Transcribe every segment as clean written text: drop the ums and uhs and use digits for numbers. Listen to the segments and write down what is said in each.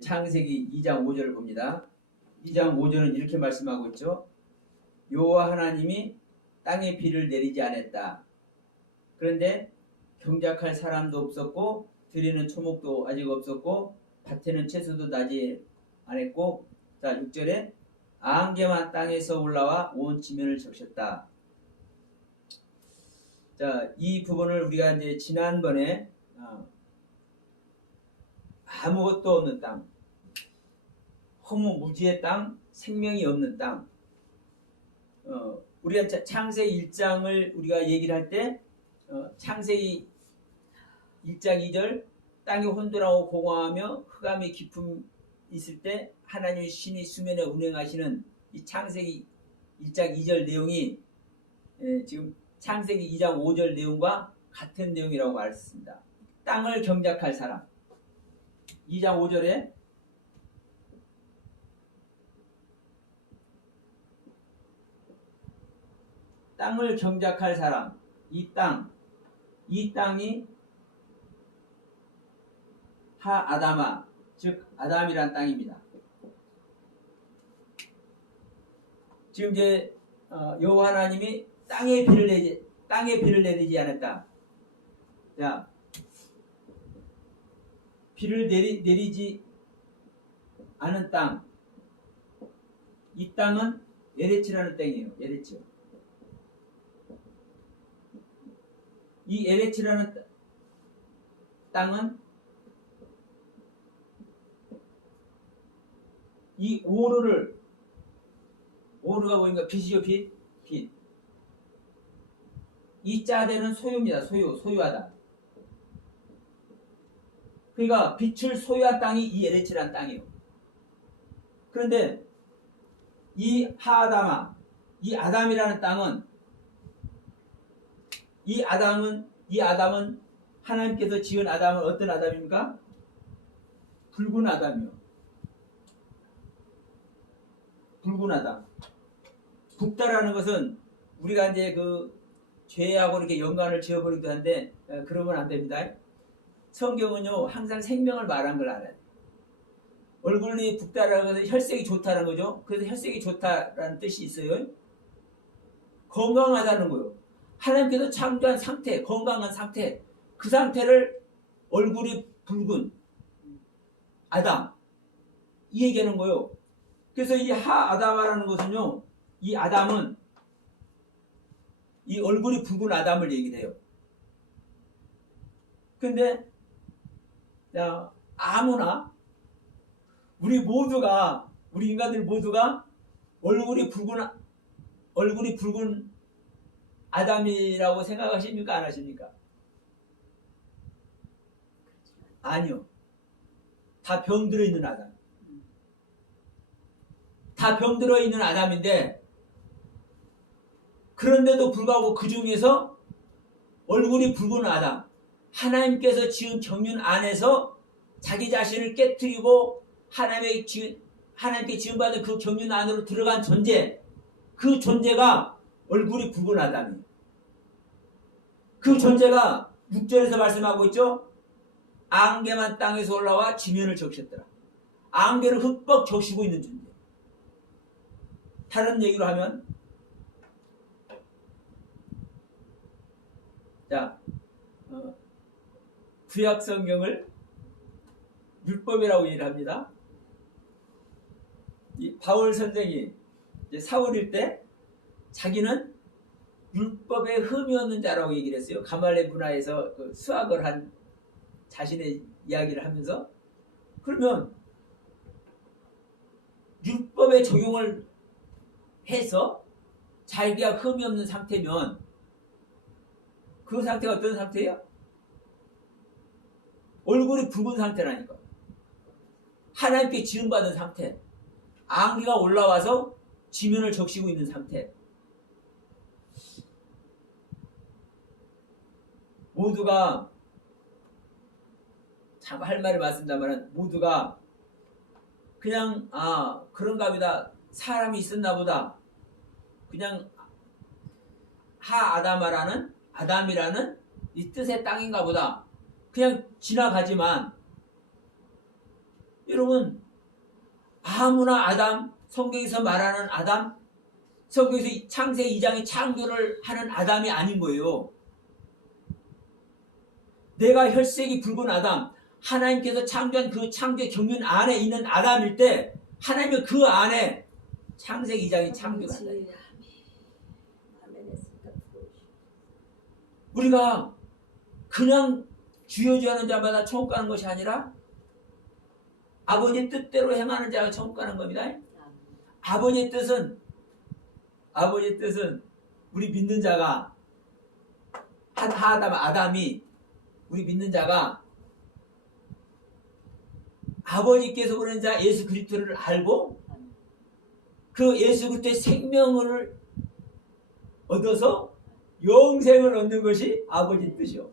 창세기 2장 5절을 봅니다. 2장 5절은 이렇게 말씀하고 있죠. 여호와 하나님이 땅에 비를 내리지 않았다. 그런데 경작할 사람도 없었고 들이는 초목도 아직 없었고 밭에는 채소도 나지 않았고, 자 6절에 안개만 땅에서 올라와 온 지면을 적셨다. 자, 이 부분을 우리가 이제 지난번에 아무것도 없는 땅, 허무무지의 땅, 생명이 없는 땅, 우리가 창세기 1장을 우리가 얘기를 할 때 창세기 1장 2절 땅이 혼돈하고 공허하며 흑암의 깊음 있을 때 하나님의 신이 수면에 운행하시는 이 창세기 1장 2절 내용이 지금 창세기 2장 5절 내용과 같은 내용이라고 말했습니다. 땅을 경작할 사람, 2장 5절에 땅을 경작할 사람, 이 땅이 하아다마, 즉 아담이란 땅입니다. 지금 이제 여호와 하나님이 땅에 비를 내리지 않았다. 자, 비를 내리지 않은 땅, 이 땅은 에레츠라는 땅이에요. 에레츠. 이 에레츠라는 땅은 이 오르가 보니까 빛이죠. 빛. 이 자대는 소유입니다. 소유하다. 그러니까 빛을 소유한 땅이 이 에레츠라는 땅이에요. 그런데 이 하아다마, 이 아담이라는 땅은 이 아담은 하나님께서 지은 아담은 어떤 아담입니까? 붉은 아담이요. 붉은 아담. 붉다라는 것은 우리가 이제 그 죄하고 이렇게 연관을 지어버리기도 한데 그러면 안 됩니다. 성경은요 항상 생명을 말한 걸 알아요. 얼굴이 붉다라는 것은 혈색이 좋다는 거죠. 그래서 혈색이 좋다라는 뜻이 있어요. 건강하다는 거예요. 하나님께서 창조한 상태, 건강한 상태, 그 상태를 얼굴이 붉은 아담, 이 얘기하는 거예요. 그래서 이 하아담이라는 것은요, 이 아담은 이 얼굴이 붉은 아담을 얘기를 해요. 근데 아무나 우리 인간들 모두가 얼굴이 붉은 아담이라고 생각하십니까? 안 하십니까? 아니요. 다 병들어 있는 아담. 다 병들어 있는 아담인데, 그런데도 불구하고 그 중에서 얼굴이 붉은 아담, 하나님께서 지은 경륜 안에서 자기 자신을 깨트리고 하나님께 지음받은 그 경륜 안으로 들어간 존재, 그 존재가 얼굴이 붉은 아담이에요. 그 존재가 6절에서 말씀하고 있죠. 안개만 땅에서 올라와 지면을 적셨더라. 안개를 흠뻑 적시고 있는 존재. 다른 얘기로 하면, 자, 구약 성경을 율법이라고 얘기를 합니다. 이 바울 선생이 이제 사울일 때 자기는 율법에 흠이 없는 자라고 얘기를 했어요. 가말레 문화에서 그 수학을 한 자신의 이야기를 하면서, 그러면 율법에 적용을 해서 자기가 흠이 없는 상태면 그 상태가 어떤 상태예요? 얼굴이 붉은 상태라니까. 하나님께 지음받은 상태. 안개가 올라와서 지면을 적시고 있는 상태. 모두가 참 할 말이 많습니다만, 모두가 그냥 그런가 보다, 사람이 있었나 보다, 그냥 아담이라는 이 뜻의 땅인가 보다 그냥 지나가지만, 여러분, 아무나 아담, 성경에서 말하는 아담, 성경에서 창세기 2장에 창조를 하는 아담이 아닌 거예요. 내가 혈색이 붉은 아담, 하나님께서 창조한 그 창조의 경륜 안에 있는 아담일 때 하나님은 그 안에 창세기 2장에 창조를 한다. 우리가 그냥 주여주하는 자마다 천국 가는 것이 아니라 아버지 뜻대로 행하는 자가 천국 가는 겁니다. 아버지의 뜻은 우리 믿는 자가 아담이 우리 믿는 자가 아버지께서 보낸 자 예수 그리스도를 알고 그 예수 그리스도의 생명을 얻어서 영생을 얻는 것이 아버지의 뜻이요.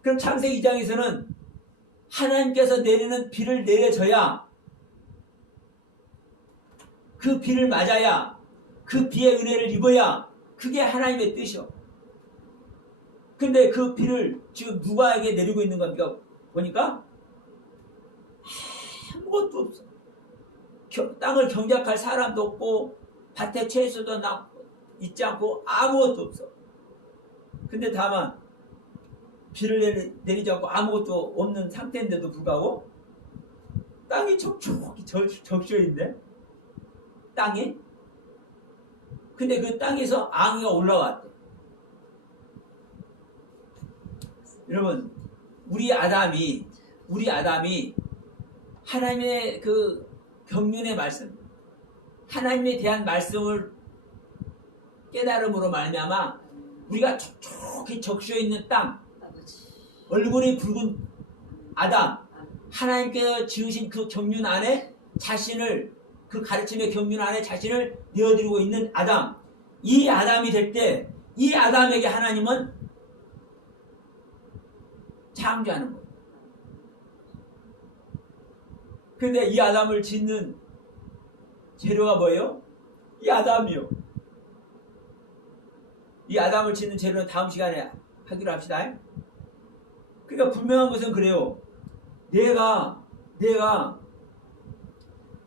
그럼 창세기 2장에서는 하나님께서 내리는 비를 내려줘야, 그 비를 맞아야, 그 비의 은혜를 입어야 그게 하나님의 뜻이요. 근데 그 비를 지금 누구에게 내리고 있는 겁니까? 보니까 아무것도 없어. 땅을 경작할 사람도 없고 밭에 채소도 있지 않고 아무것도 없어. 근데 다만 비를 내리지 않고 아무것도 없는 상태인데도 불구하고 땅이 촉촉히 적셔있네. 땅이. 근데 그 땅에서 앙이가 올라왔대. 여러분, 우리 아담이 하나님의 그 경륜의 말씀, 하나님에 대한 말씀을 깨달음으로 말미암아 우리가 촉촉히 적셔있는 땅, 얼굴이 붉은 아담, 하나님께서 지으신 그 경륜 안에 자신을, 그 가르침의 경륜 안에 자신을 내어드리고 있는 아담, 이 아담이 될 때 이 아담에게 하나님은 창조하는 거예요. 근데 이 아담을 짓는 재료가 뭐예요? 이 아담이요. 이 아담을 짓는 재료는 다음 시간에 하기로 합시다. 그러니까 분명한 것은 그래요. 내가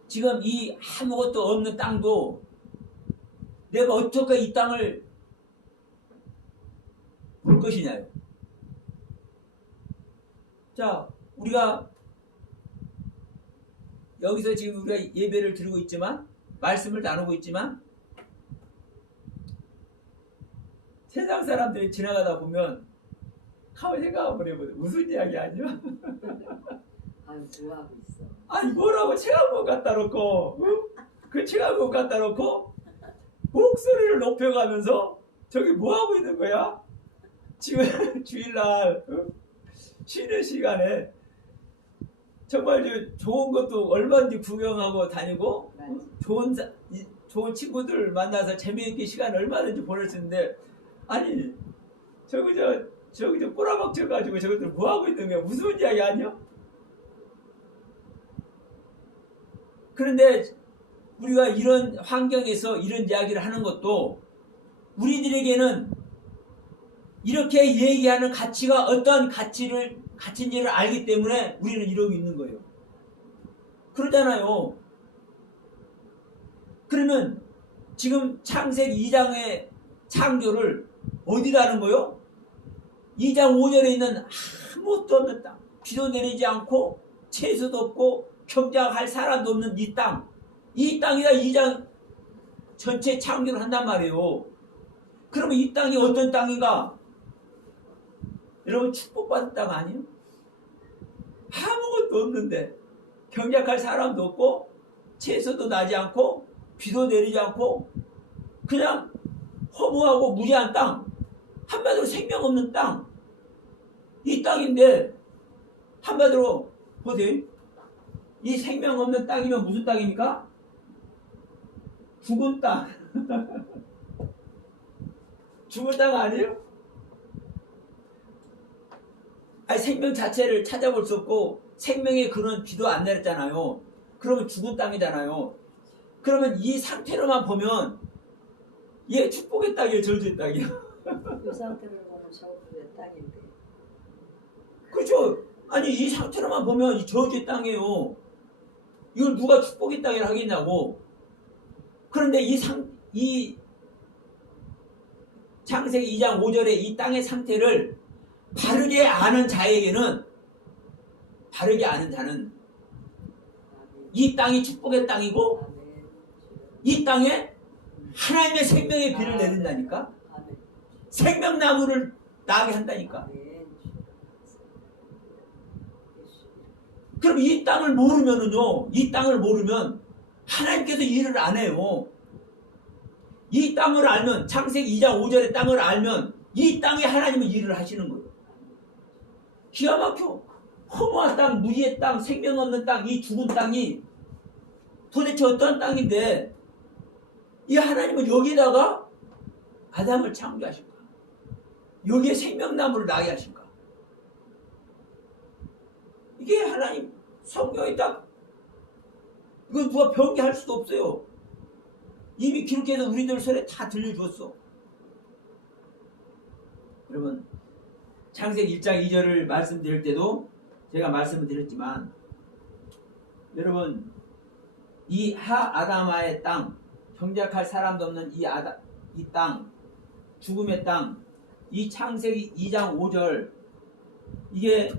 지금 이 아무것도 없는 땅도 내가 어떻게 이 땅을 볼 것이냐요. 자, 우리가 여기서 지금 우리가 예배를 드리고 있지만, 말씀을 나누고 있지만, 세상 사람들이 지나가다 보면 가만히 생각 한번 해보세요. 무슨 이야기 아니야? 아유, 좋아하고 있어. 아니, 뭐라고 체감목 갖다 놓고, 그 체감목 갖다 놓고 목소리를 높여가면서 저기 뭐하고 있는 거야? 지금 주일날 쉬는 시간에 정말 좋은 것도 얼마든지 구경하고 다니고, 좋은 친구들 만나서 재미있게 시간 얼마든지 보낼 수 있는데, 아니 저기 꼬라박혀가지고 저것들 뭐하고 있는 거야? 무슨 이야기 아니야? 그런데 우리가 이런 환경에서 이런 이야기를 하는 것도 우리들에게는 이렇게 얘기하는 가치가 어떤 가치인지를 알기 때문에 우리는 이러고 있는 거예요. 그러잖아요. 그러면 지금 창세기 2장의 창조를 어디다 하는 거요? 2장 5절에 있는 아무것도 없는 땅, 비도 내리지 않고 채소도 없고 경작할 사람도 없는 이 땅, 이 땅이다 2장 전체 창조를 한단 말이에요. 그러면 이 땅이 어떤 땅인가? 여러분, 축복받은 땅 아니에요? 아무것도 없는데 경작할 사람도 없고 채소도 나지 않고 비도 내리지 않고 그냥 허무하고 무리한 땅, 한마디로 생명 없는 땅, 이 땅인데 한마디로 보세요. 이 생명 없는 땅이면 무슨 땅입니까? 죽은 땅. 죽은 땅 아니에요? 아니, 생명 자체를 찾아볼 수 없고 생명의 그런 비도 안 내렸잖아요. 그러면 죽은 땅이잖아요. 그러면 이 상태로만 보면 얘 축복의 땅이에요, 저주의 땅이에요? 그 상태로 보면 저주의 땅인데. 그죠? 아니 이 상태로만 보면 이 저주의 땅이에요. 이걸 누가 축복의 땅이라 하겠냐고. 그런데 이 창세기 2장 5절에 이 땅의 상태를 바르게 아는 자에게는, 바르게 아는 자는 이 땅이 축복의 땅이고 아멘. 이 땅에 하나님의 생명의 비를 내린다니까. 아멘. 생명나무를 나게 한다니까. 아멘. 그럼 이 땅을 모르면은요, 이 땅을 모르면 하나님께서 일을 안 해요. 이 땅을 알면, 창세기 2장 5절의 땅을 알면 이 땅에 하나님은 일을 하시는 거예요. 기가 막혀. 허무한 땅, 무지의 땅, 생명 없는 땅, 이 죽은 땅이 도대체 어떤 땅인데 이 하나님은 여기다가 아담을 창조하실까? 여기에 생명나무를 나게 하실까? 이게 하나님 성경에 딱, 이거 누가 변개할 수도 없어요. 이미 기록해서 우리들 손에 다 들려주었어. 여러분, 창세기 1장 2절을 말씀드릴 때도 제가 말씀을 드렸지만, 여러분, 이 아다마의 땅, 경작할 사람도 없는 이 땅, 죽음의 땅, 이 창세기 2장 5절, 이게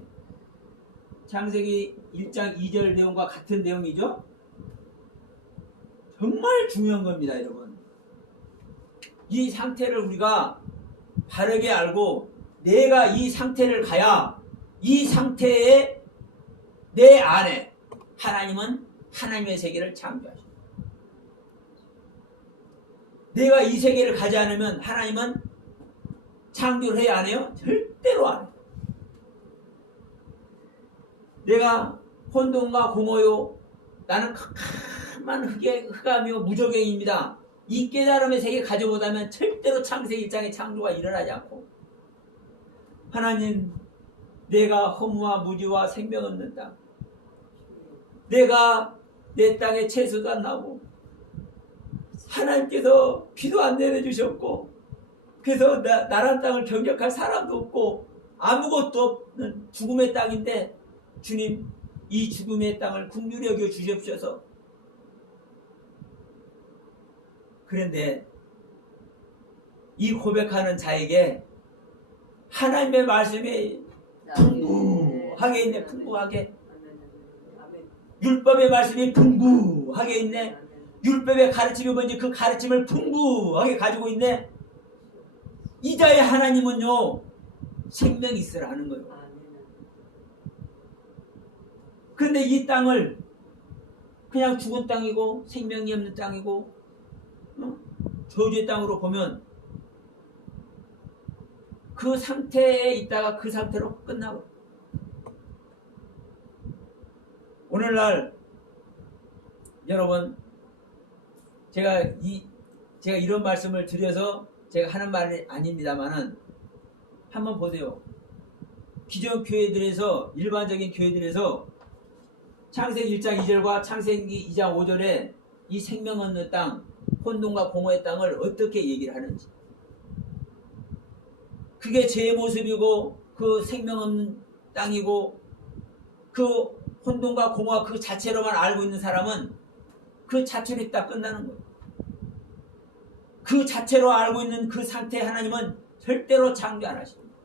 창세기 1장 2절 내용과 같은 내용이죠? 정말 중요한 겁니다, 여러분. 이 상태를 우리가 바르게 알고 내가 이 상태를 가야 이 상태에 내 안에 하나님은 하나님의 세계를 창조하십니다. 내가 이 세계를 가지 않으면 하나님은 창조를 해야 안 해요? 절대로 안 해요. 내가 혼돈과 공허요, 나는 캄캄한 흑암이요 무저갱입니다. 이 깨달음의 세계 가져보다면 절대로 창세기 1장의 창조가 일어나지 않고, 하나님, 내가 허무와 무지와 생명 없는 땅, 내가 내 땅에 채소도 안 나고 하나님께서 비도 안 내려주셨고, 그래서 나란 땅을 경작할 사람도 없고 아무것도 없는 죽음의 땅인데, 주님, 이 죽음의 땅을 긍휼히 여겨 주시옵소서. 그런데 이 고백하는 자에게 하나님의 말씀이 풍부하게 있네. 풍부하게. 율법의 말씀이 풍부하게 있네. 율법의 가르침이 뭔지 그 가르침을 풍부하게 가지고 있네. 이자의 하나님은요, 생명이 있으라 하는 거예요. 그런데 이 땅을 그냥 죽은 땅이고 생명이 없는 땅이고 저주의 땅으로 보면 그 상태에 있다가 그 상태로 끝나고, 오늘날 여러분, 제가 이런 말씀을 드려서 제가 하는 말이 아닙니다만은 한번 보세요. 기존 교회들에서, 일반적인 교회들에서 창세기 1장 2절과 창세기 2장 5절에 이 생명 없는 땅, 혼돈과 공허의 땅을 어떻게 얘기를 하는지, 그게 제 모습이고 그 생명 없는 땅이고 그 혼돈과 공허 그 자체로만 알고 있는 사람은 그 자체로 있다 끝나는 거예요. 그 자체로 알고 있는 그 상태의 하나님은 절대로 창조 안 하십니다.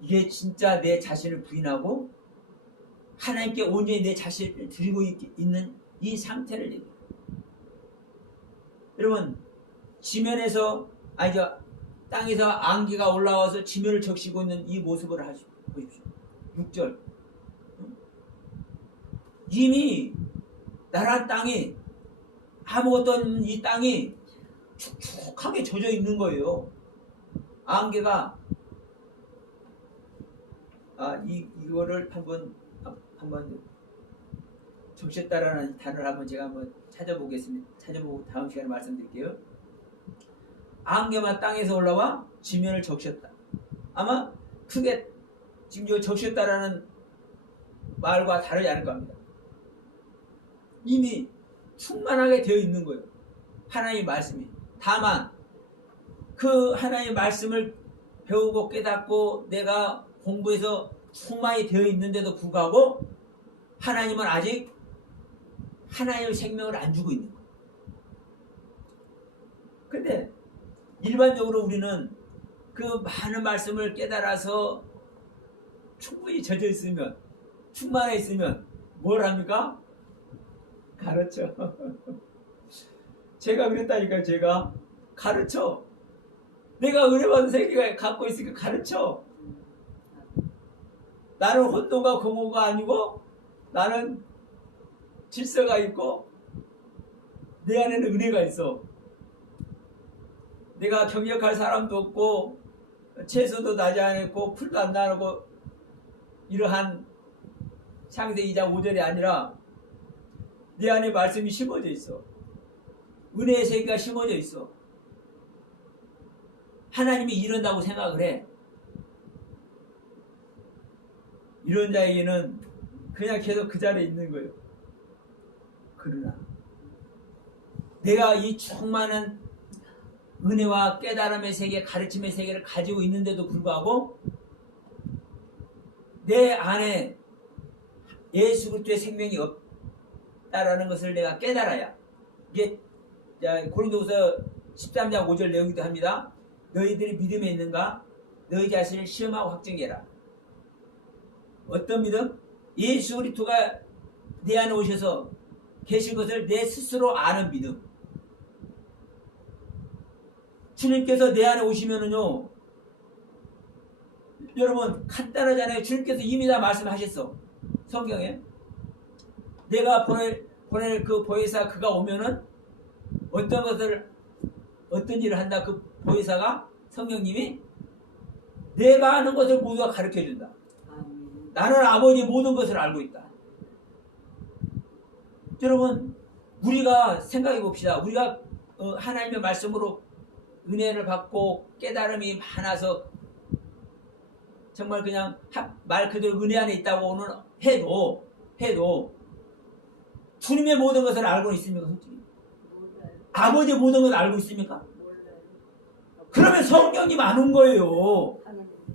이게 진짜 내 자신을 부인하고 하나님께 온전히 내 자신을 드리고 있는 이 상태를 얘기해요. 여러분, 지면에서, 땅에서 안개가 올라와서 지면을 적시고 있는 이 모습을 보십시오. 6절. 이미 나란 땅이, 아무것도 없는 이 땅이 축축하게 젖어 있는 거예요. 안개가, 이거를 한번 적셨다라는 단어를 한번 제가 한번 찾아보겠습니다. 찾아보고 다음 시간에 말씀드릴게요. 안개만 땅에서 올라와 지면을 적셨다. 아마 크게 지금 적셨다라는 말과 다르지 않을 겁니다. 이미 충만하게 되어 있는 거예요. 하나님의 말씀이. 다만 그 하나님의 말씀을 배우고 깨닫고 내가 공부해서 충만히 되어 있는데도 불구하고 하나님은 아직 하나님의 생명을 안 주고 있는 거예요. 근데 일반적으로 우리는 그 많은 말씀을 깨달아서 충분히 젖어 있으면, 충만해 있으면 뭘 합니까? 가르쳐. 제가 그랬다니까요. 제가 가르쳐. 내가 은혜 받은 세계가 갖고 있으니까 가르쳐. 나는 혼돈과 공허가 아니고 나는 질서가 있고 내 안에는 은혜가 있어. 내가 경력할 사람도 없고 채소도 나지 않았고 풀도 안 나고 이러한 창세 2장 5절이 아니라 내 안에 말씀이 심어져 있어. 은혜의 세계가 심어져 있어. 하나님이 이런다고 생각을 해. 이런 자에게는 그냥 계속 그 자리에 있는 거예요. 그러나 내가 이 충만한 은혜와 깨달음의 세계, 가르침의 세계를 가지고 있는데도 불구하고 내 안에 예수 그리스도의 생명이 없다라는 것을 내가 깨달아야, 이게 고린도후서 13장 5절 내용이기도 합니다. 너희들이 믿음에 있는가? 너희 자신을 시험하고 확증해라. 어떤 믿음? 예수 그리스도가 내 안에 오셔서 계신 것을 내 스스로 아는 믿음. 주님께서 내 안에 오시면은요, 여러분 간단하잖아요. 주님께서 이미 다 말씀하셨어. 성경에 내가 보낼 그 보혜사 그가 오면은 어떤 일을 한다. 그 보혜사가 성령님이 내가 아는 것을 모두가 가르쳐 준다. 나는 아버지의 모든 것을 알고 있다. 여러분 우리가 생각해 봅시다. 우리가 하나님의 말씀으로 은혜를 받고 깨달음이 많아서 정말 그냥 말 그대로 은혜 안에 있다고는 해도 주님의 모든 것을 알고 있습니까? 솔직히 아버지의 모든 것을 알고 있습니까? 그러면 성령님 안 온 거예요.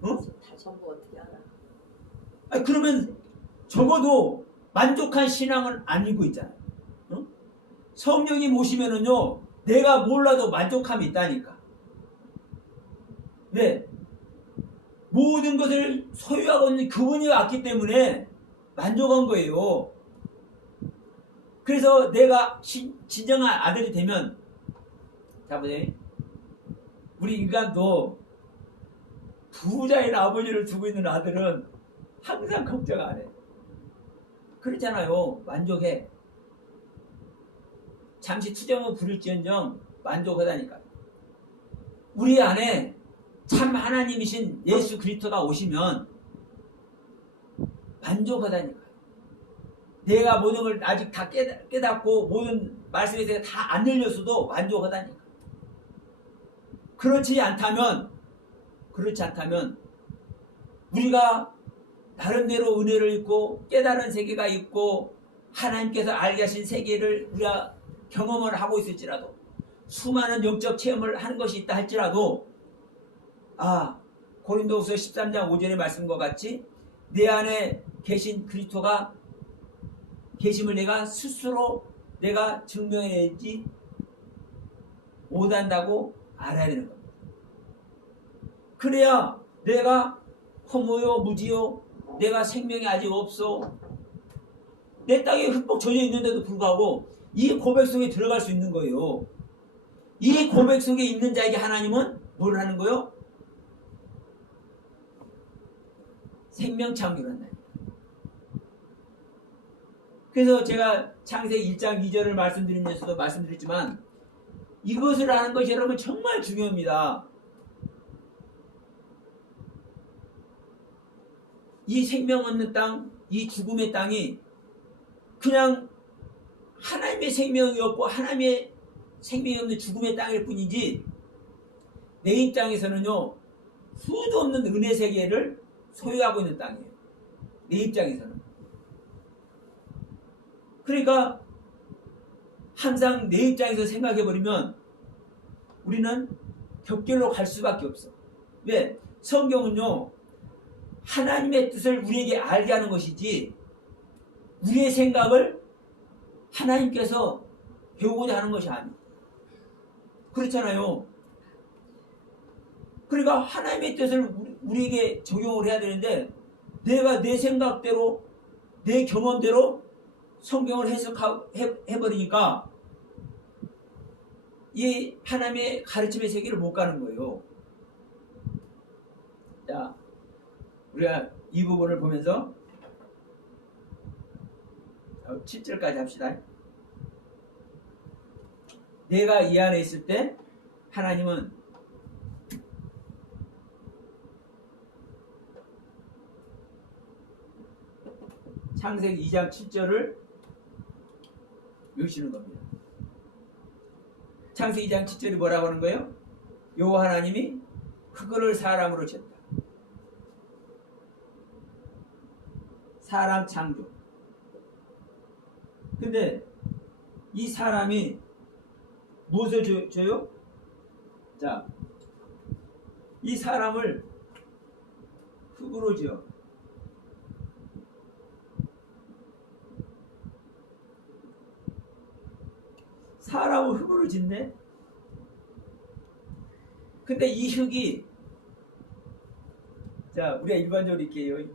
응? 다 전부 어떻게 알아? 아니, 그러면 적어도 만족한 신앙은 아니고 있잖아요. 응? 성령님 오시면은요, 내가 몰라도 만족함이 있다니까. 왜? 모든 것을 소유하고 있는 그분이 왔기 때문에 만족한 거예요. 그래서 내가 진정한 아들이 되면, 자 보세요. 우리 인간도 부자인 아버지를 두고 있는 아들은 항상 걱정 안 해. 그렇잖아요. 만족해. 잠시 투정은 부릴지언정 만족하다니까. 우리 안에 참 하나님이신 예수 그리스도가 오시면 만족하다니까. 내가 모든 걸 아직 다 깨닫고 모든 말씀에 다 안 열렸어도 만족하다니까. 그렇지 않다면 우리가 나름대로 은혜를 입고 깨달은 세계가 있고 하나님께서 알게 하신 세계를 우리가 경험을 하고 있을지라도 수많은 영적 체험을 하는 것이 있다 할지라도 고린도후서 13장 5절의 말씀과 같이 내 안에 계신 그리스도가 계심을 내가 스스로 내가 증명해내지 못한다고 알아야 되는 겁니다. 그래야 내가 허무요 무지요 내가 생명이 아직 없어 내 땅에 흠뻑 젖어 있는데도 불구하고 이 고백 속에 들어갈 수 있는 거예요. 이 고백 속에 있는 자에게 하나님은 뭘 하는 거예요? 생명 창조를 한다. 그래서 제가 창세기 1장 2절을 말씀드리면서도 말씀드렸지만 이것을 아는 것이 여러분 정말 중요합니다. 이 생명 없는 땅, 이 죽음의 땅이 그냥 하나님의 생명이 없고 하나님의 생명이 없는 죽음의 땅일 뿐이지 내 입장에서는요 수도 없는 은혜 세계를 소유하고 있는 땅이에요. 내 입장에서는. 그러니까 항상 내 입장에서 생각해버리면 우리는 격결로 갈 수밖에 없어. 왜? 성경은요, 하나님의 뜻을 우리에게 알게 하는 것이지 우리의 생각을 하나님께서 배우고자 하는 것이 아니에요. 그렇잖아요. 그러니까 하나님의 뜻을 우리에게 적용을 해야 되는데 내가 내 생각대로 내 경험대로 성경을 해버리니까 이 하나님의 가르침의 세계를 못 가는 거예요. 자, 우리가 이 부분을 보면서 7절까지 합시다. 내가 이 안에 있을 때 하나님은 창세기 2장 7절을 외우시는 겁니다. 창세기 2장 7절이 뭐라고 하는 거예요? 여호와 하나님이 흙을 사람으로 지었다. 사람 창조. 근데 이 사람이 무엇을 줘요? 자, 이 사람을 흙으로 지어. 사람을 흙으로 짓네? 근데 이 흙이, 자, 우리가 일반적으로 이렇게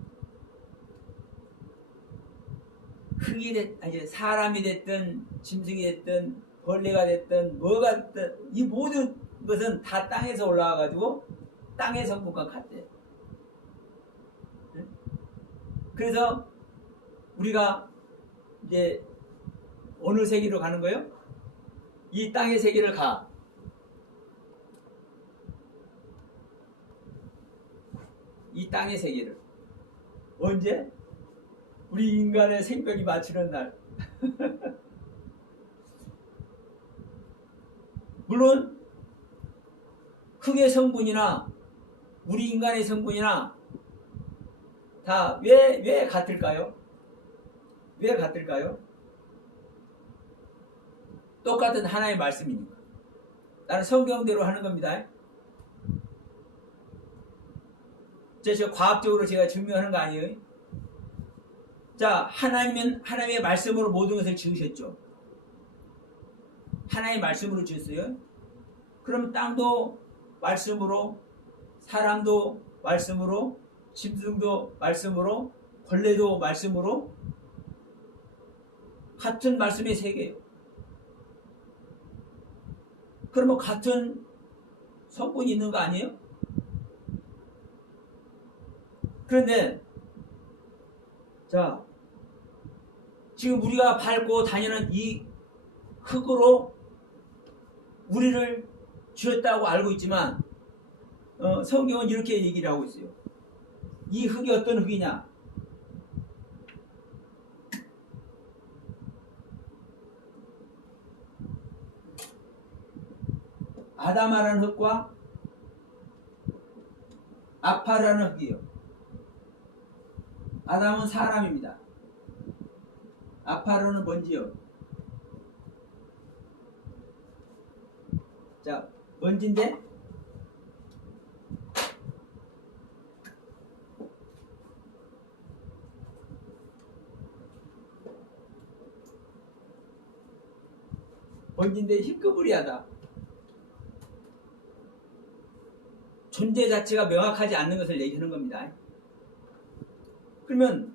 흙이 아니 사람이 됐든 짐승이 됐든 벌레가 됐든 뭐가 됐든 이 모든 것은 다 땅에서 올라와 가지고 땅의 성분과 같대. 그래서 우리가 이제 어느 세계로 가는 거예요? 이 땅의 세계를 가. 이 땅의 세계를. 언제? 우리 인간의 생명이 마치는 날. 물론 흙의 성분이나 우리 인간의 성분이나 다 왜 같을까요? 왜 같을까요? 똑같은 하나의 말씀이니까. 나는 성경대로 하는 겁니다. 저 과학적으로 제가 증명하는 거 아니에요? 자, 하나님은 하나님의 말씀으로 모든 것을 지으셨죠. 하나님의 말씀으로 지었어요. 그럼 땅도 말씀으로, 사람도 말씀으로, 짐승도 말씀으로, 벌레도 말씀으로, 같은 말씀의 세계예요. 그러면 같은 성분이 있는 거 아니에요? 그런데 자, 지금 우리가 밟고 다니는 이 흙으로 우리를 지었다고 알고 있지만 성경은 이렇게 얘기를 하고 있어요. 이 흙이 어떤 흙이냐? 아담아라는 흙과 아파라는 흙이에요. 아담은 사람입니다. 아파로는 먼지요. 자, 먼지인데 희끄부리하다. 존재 자체가 명확하지 않는 것을 얘기하는 겁니다. 그러면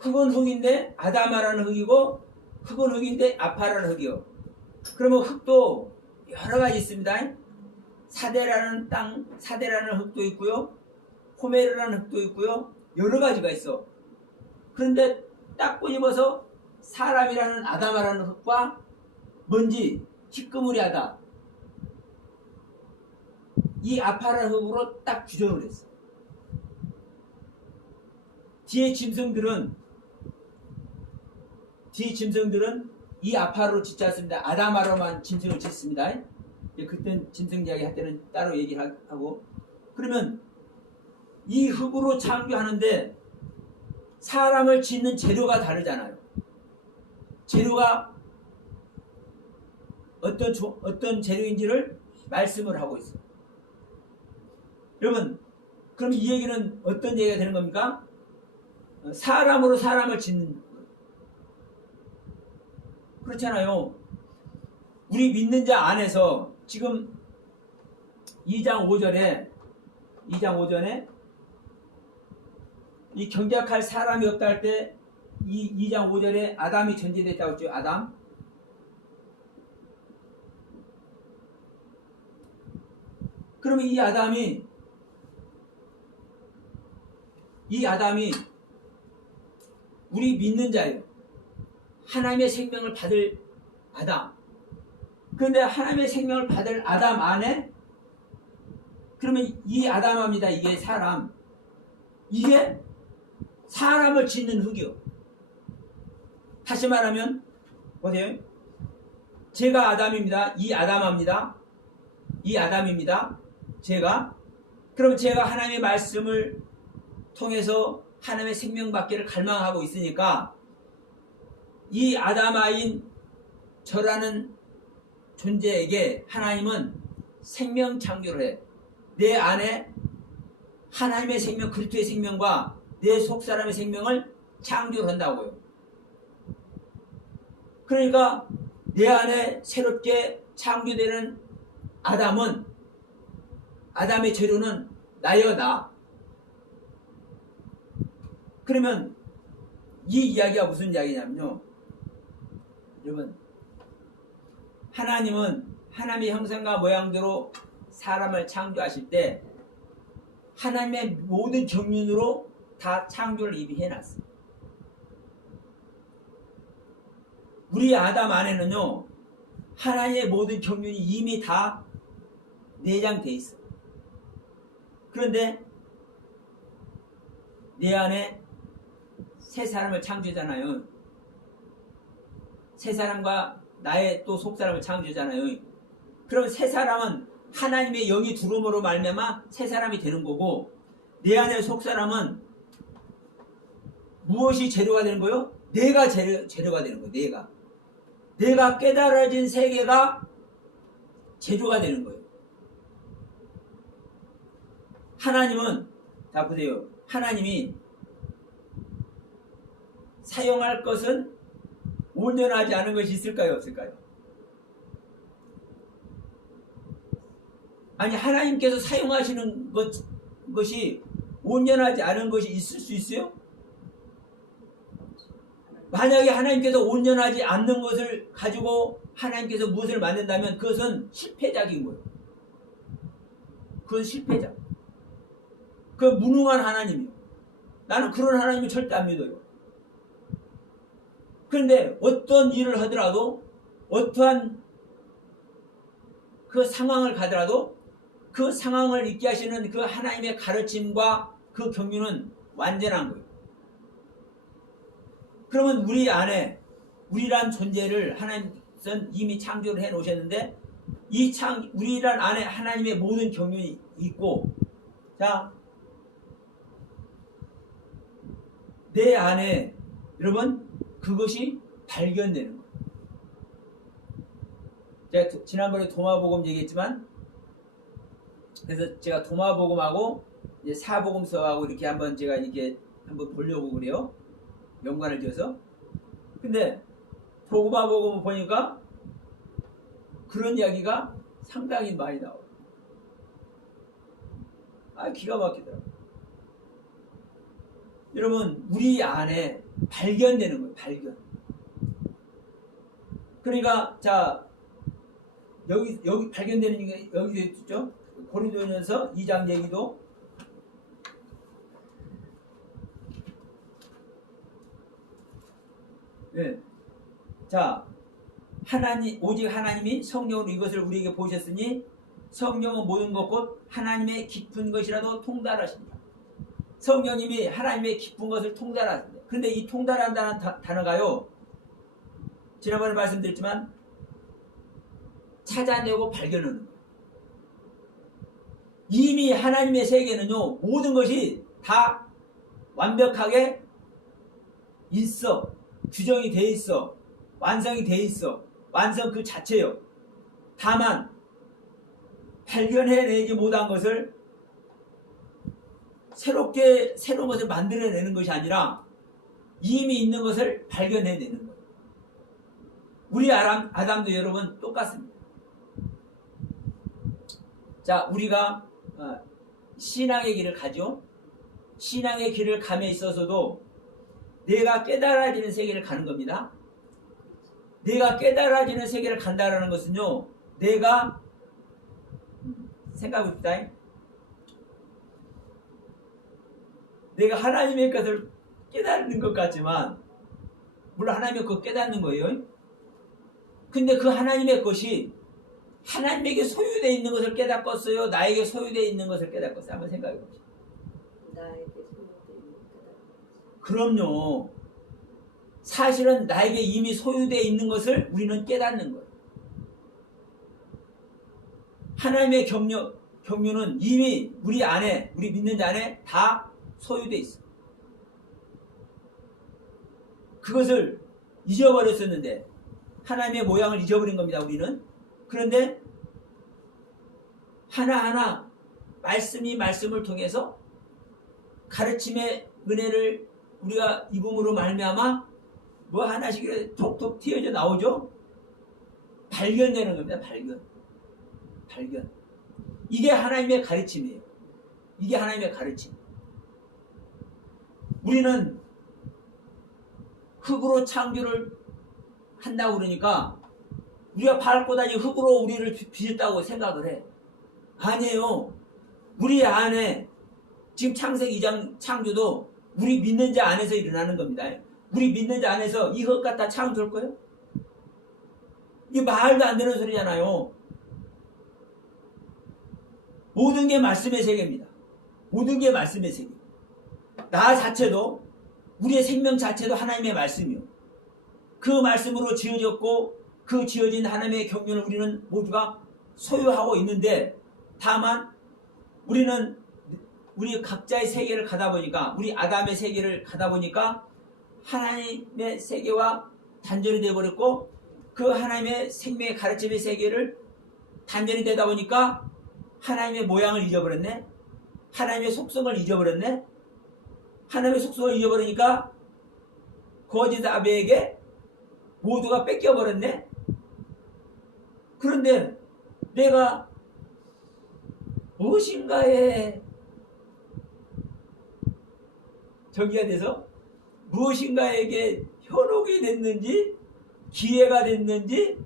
흙은 흙인데 아담아라는 흙이고 흙은 흙인데 아파라는 흙이요. 그러면 흙도 여러 가지 있습니다. 사대라는 흙도 있고요. 호메르라는 흙도 있고요. 여러 가지가 있어. 그런데 딱 꼬집어서 사람이라는 아담아라는 흙과 먼지, 희끄무리하다. 이 아파라는 흙으로 딱 규정을 했어. 뒤에 짐승들은 이 아파로 짓지 않습니다. 아담아로만 짐승을 짓습니다. 그땐 짐승 이야기 할 때는 따로 얘기를 하고. 그러면 이 흙으로 창조하는데 사람을 짓는 재료가 다르잖아요. 재료가 어떤 재료인지를 말씀을 하고 있어요. 여러분, 그럼 이 얘기는 어떤 얘기가 되는 겁니까? 사람으로 사람을 짓는 거예요. 그렇잖아요. 우리 믿는 자 안에서 지금 2장 5절에 이 경작할 사람이 없다 할 때 이 2장 5절에 아담이 전제됐다고 했죠. 아담. 그러면 이 아담이 우리 믿는 자예요. 하나님의 생명을 받을 아담. 그런데 하나님의 생명을 받을 아담 안에 그러면 이 아담합니다. 이게 사람. 이게 사람을 짓는 흙이요. 다시 말하면 보세요. 제가 아담입니다. 이 아담합니다. 이 아담입니다. 제가. 그럼 제가 하나님의 말씀을 통해서 하나님의 생명 받기를 갈망하고 있으니까 이 아담아인 저라는 존재에게 하나님은 생명 창조를 해. 내 안에 하나님의 생명, 그리스도의 생명과 내 속사람의 생명을 창조를 한다고요. 그러니까 내 안에 새롭게 창조되는 아담의 재료는 나여 나. 그러면 이 이야기가 무슨 이야기냐면요. 여러분, 하나님은 하나님의 형상과 모양대로 사람을 창조하실 때 하나님의 모든 경륜으로 다 창조를 이미 해놨어요. 우리 아담 안에는요, 하나님의 모든 경륜이 이미 다 내장돼 있어요. 그런데 내 안에 새 사람을 창조잖아요. 새 사람과 나의 또 속사람을 창조잖아요. 그럼 새 사람은 하나님의 영이 들어옴으로 말미암아 새 사람이 되는 거고, 내 안의 속사람은 무엇이 재료가 되는 거예요? 내가 재료가 되는 거예요. 내가 깨달아진 세계가 재료가 되는 거예요. 하나님은, 자 보세요. 하나님이 사용할 것은 온전하지 않은 것이 있을까요? 없을까요? 아니, 하나님께서 사용하시는 것이 온전하지 않은 것이 있을 수 있어요? 만약에 하나님께서 온전하지 않는 것을 가지고 하나님께서 무엇을 만든다면 그것은 실패작인 거예요. 그건 실패작. 그 무능한 하나님이에요. 나는 그런 하나님을 절대 안 믿어요. 그런데 어떤 일을 하더라도, 어떠한 그 상황을 가더라도 그 상황을 있게 하시는 그 하나님의 가르침과 그 경륜은 완전한 거예요. 그러면 우리 안에, 우리란 존재를 하나님께서는 이미 창조를 해 놓으셨는데, 우리란 안에 하나님의 모든 경륜이 있고, 자, 내 안에, 여러분, 그것이 발견되는 거예요. 제가 지난번에 도마복음 얘기했지만, 그래서 제가 도마복음하고 이제 사복음서하고 이렇게 한번 제가 이렇게 한번 보려고 그래요. 연관을 지어서. 근데 도마복음을 보니까 그런 이야기가 상당히 많이 나와요. 기가 막히더라고요. 여러분, 우리 안에 발견되는 거예요. 발견. 그러니까 자, 여기 발견되는 게 여기도 있죠. 고린도전서 2장 얘기도 네. 자, 오직 하나님이 성령으로 이것을 우리에게 보이셨으니 성령은 모든 것 곧 하나님의 깊은 것이라도 통달하십니다. 성령님이 하나님의 깊은 것을 통달하십니다. 그런데 이 통달한다는 단어가요, 지난번에 말씀드렸지만 찾아내고 발견하는 거예요. 이미 하나님의 세계는요, 모든 것이 다 완벽하게 있어. 규정이 돼 있어. 완성이 돼 있어. 완성 그 자체요. 다만 발견해내지 못한 것을 새로운 것을 만들어내는 것이 아니라 이미 있는 것을 발견해내는 거예요. 우리 아담도 여러분 똑같습니다. 자, 우리가 신앙의 길을 가죠. 신앙의 길을 감에 있어서도 내가 깨달아지는 세계를 가는 겁니다. 내가 깨달아지는 세계를 간다는 것은요, 내가 생각해봅시다. 내가 하나님의 것을 깨닫는 것 같지만, 물론 하나님의 것 깨닫는 거예요. 근데 그 하나님의 것이 하나님에게 소유되어 있는 것을 깨닫겠어요? 나에게 소유되어 있는 것을 깨닫겠어요? 한번 생각해 보시죠. 나에게 소유되어 있는 깨달음. 그럼요. 사실은 나에게 이미 소유되어 있는 것을 우리는 깨닫는 거예요. 하나님의 경륜은 이미 우리 안에, 우리 믿는 자 안에 다 소유되어 있어요. 그것을 잊어버렸었는데 하나님의 모양을 잊어버린 겁니다. 우리는. 그런데 하나하나 말씀을 통해서 가르침의 은혜를 우리가 입음으로 말미암아 뭐 하나씩 톡톡 튀어져 나오죠. 발견되는 겁니다. 발견. 이게 하나님의 가르침이에요. 이게 하나님의 가르침. 우리는 흙으로 창조를 한다고 그러니까 우리가 밟고 다니는 흙으로 우리를 빚었다고 생각을 해. 아니에요. 우리 안에 지금 창세기 2장 창조도 우리 믿는 자 안에서 일어나는 겁니다. 우리 믿는 자 안에서 이 흙 갖다 창조할 거예요? 이게 말도 안 되는 소리잖아요. 모든 게 말씀의 세계입니다. 모든 게 말씀의 세계. 나 자체도, 우리의 생명 자체도 하나님의 말씀이요. 그 말씀으로 지어졌고 그 지어진 하나님의 경륜을 우리는 모두가 소유하고 있는데, 다만 우리는 우리 각자의 세계를 가다 보니까, 우리 아담의 세계를 가다 보니까 하나님의 세계와 단절이 되어버렸고, 그 하나님의 생명의 가르침의 세계를 단절이 되다 보니까 하나님의 모양을 잊어버렸네. 하나님의 속성을 잊어버렸네. 하나님의 속성을 잊어버리니까 거짓 아비에게 모두가 뺏겨버렸네. 그런데 내가 무엇인가에 저기가 돼서 무엇인가에게 현혹이 됐는지 기회가 됐는지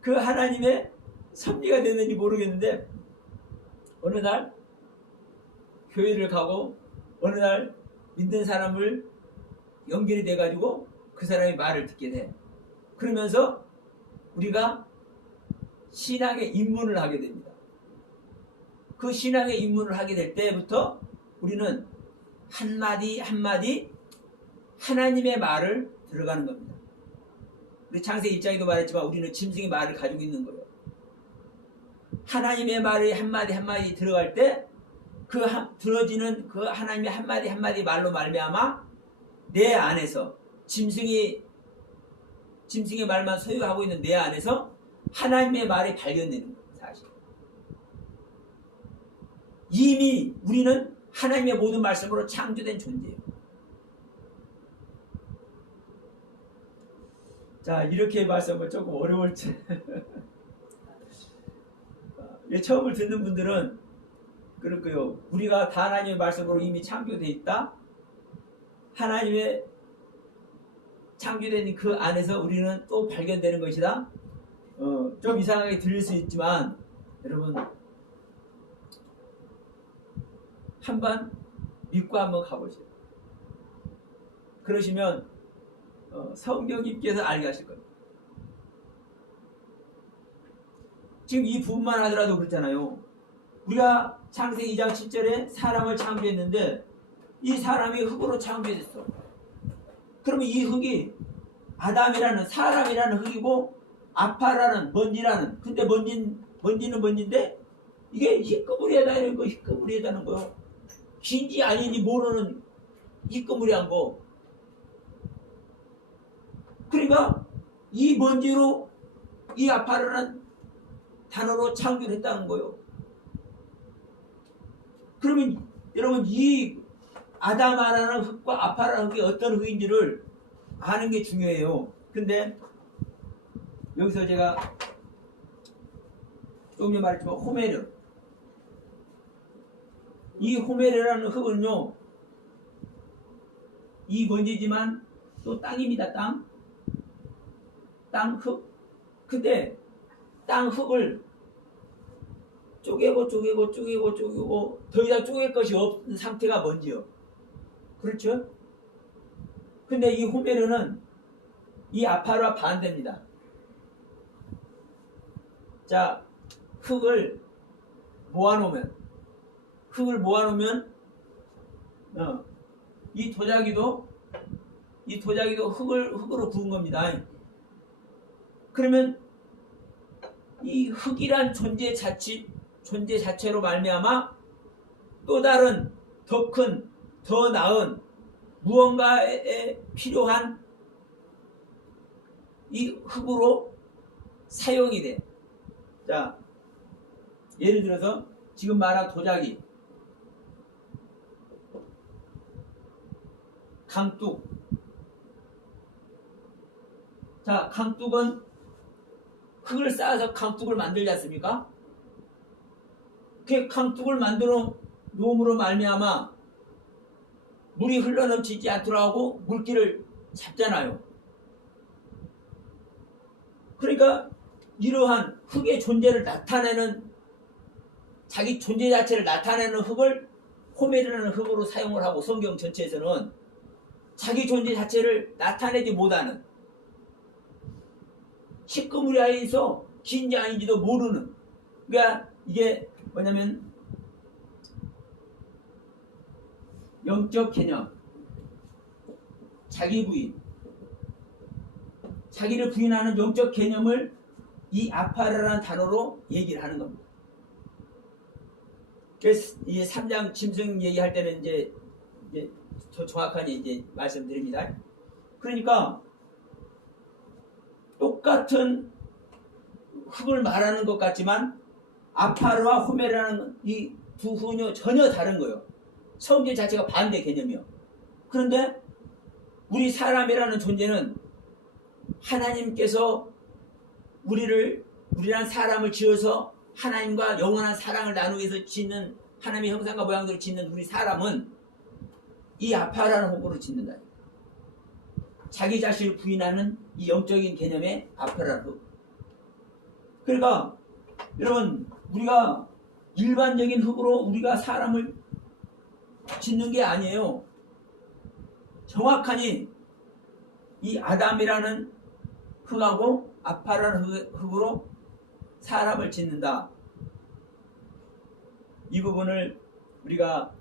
그 하나님의 섭리가 됐는지 모르겠는데, 어느 날 교회를 가고 어느 날 믿는 사람을 연결이 돼가지고 그 사람의 말을 듣게 돼. 그러면서 우리가 신앙의 입문을 하게 됩니다. 그 신앙의 입문을 하게 될 때부터 우리는 한마디 한마디 하나님의 말을 들어가는 겁니다. 우리 창세기 1장에도 말했지만 우리는 짐승의 말을 가지고 있는 거예요. 하나님의 말이 한마디 한마디 들어갈 때 그 들어지는 그 하나님의 한마디 한마디 말로 말미암아 내 안에서 짐승의 말만 소유하고 있는 내 안에서 하나님의 말이 발견되는 거예요. 사실 이미 우리는 하나님의 모든 말씀으로 창조된 존재예요. 자, 이렇게 말씀은 조금 어려울지 처음을 듣는 분들은 그럴 거예요. 우리가 다 하나님의 말씀으로 이미 창조되어 있다. 하나님의 창조된 그 안에서 우리는 또 발견되는 것이다. 좀 이상하게 들릴 수 있지만 여러분 한번 믿고 한번 가보세요. 그러시면 성령님께서 알게 하실 겁니다. 지금 이 부분만 하더라도 그렇잖아요. 우리가 창세기 2장 7절에 사람을 창조했는데 이 사람이 흙으로 창조됐어. 그러면 이 흙이 아담이라는 사람이라는 흙이고 아파라는 먼지라는, 근데 먼지는 먼지인데 이게 희끄무리하다는 거, 희끄무리하다는 거요. 긴지 아닌지 모르는 희끄무리한 거. 그러니까 이 먼지로 이 아파라는 단어로 창조를 했다는 거예요. 그러면 여러분 이 아담아라는 흙과 아파라는 흙이 어떤 흙인지를 아는 게 중요해요. 근데 여기서 제가 조금 전에 말했지만 호메르, 이 호메르라는 흙은요, 이 먼지지만 또 땅입니다. 땅 흙. 근데 땅 흙을 쪼개고 더 이상 쪼갤 것이 없는 상태가 먼지요. 그렇죠? 근데 이 호메르는 이 아파르와 반대입니다. 자, 흙을 모아놓으면 이 도자기도 흙으로 부은 겁니다. 그러면 이 흙이란 존재 자체로 말미암아 또 다른 더 큰, 더 나은 무언가에 필요한 이 흙으로 사용이 돼. 자, 예를 들어서 지금 말한 도자기, 강둑. 자, 강둑은 흙을 쌓아서 강둑을 만들지 않습니까? 그 강둑을 만들어 놓음으로 말미암아 물이 흘러넘치지 않도록 하고 물기를 잡잖아요. 그러니까 이러한 흙의 존재를 나타내는, 자기 존재 자체를 나타내는 흙을 호멜이라는 흙으로 사용을 하고, 성경 전체에서는 자기 존재 자체를 나타내지 못하는, 시커물이 안에서 긴지 아닌지도 모르는, 그러니까 이게 뭐냐면 영적 개념, 자기 부인, 자기를 부인하는 영적 개념을 이 아파라라는 단어로 얘기를 하는 겁니다. 그래서 이 3장 짐승 얘기할 때는 이제 더 정확하게 이제 말씀드립니다. 그러니까 똑같은 흙을 말하는 것 같지만 아파르와 호메라는 이 두 흙은 전혀 다른 거예요. 성질 자체가 반대 개념이요. 그런데 우리 사람이라는 존재는 하나님께서 우리란 사람을 지어서 하나님과 영원한 사랑을 나누기 위해서 짓는, 하나님의 형상과 모양대로 짓는 우리 사람은 이 아파라는 흙으로 짓는다. 자기 자신을 부인하는 이 영적인 개념의 아파라는 흙. 그러니까 여러분, 우리가 일반적인 흙으로 우리가 사람을 짓는 게 아니에요. 정확하니 이 아담이라는 흙하고 아파라는 흙으로 사람을 짓는다. 이 부분을 우리가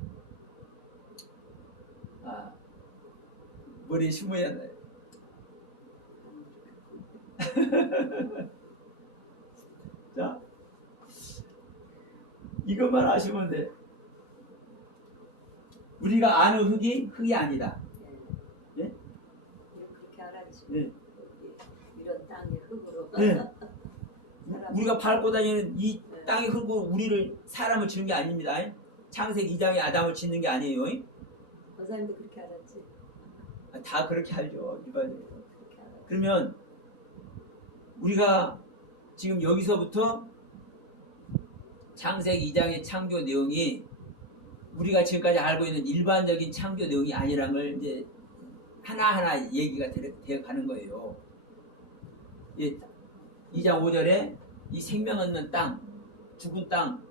머리에 심어야 한다. 자, 이것만 아시면 돼. 우리가 아는 흙이 아니다. 네. 예? 그렇게 알았지. 예. 이런 땅의 흙으로. 네. 우리가 밟고 다니는 이 땅의 흙으로 우리를, 사람을 짓는 게 아닙니다. 창세기 2장에 아담을 짓는 게 아니에요. 권사님도 그렇게 알았지. 다 그렇게 알죠. 일반적으로. 그렇게 알았지. 그러면 우리가 지금 여기서부터 창세기 2장의 창조 내용이 우리가 지금까지 알고 있는 일반적인 창조 내용이 아니라는 걸 이제 하나하나 얘기가 되어 가는 거예요. 2장 5절에 이 생명 없는 땅, 죽은 땅,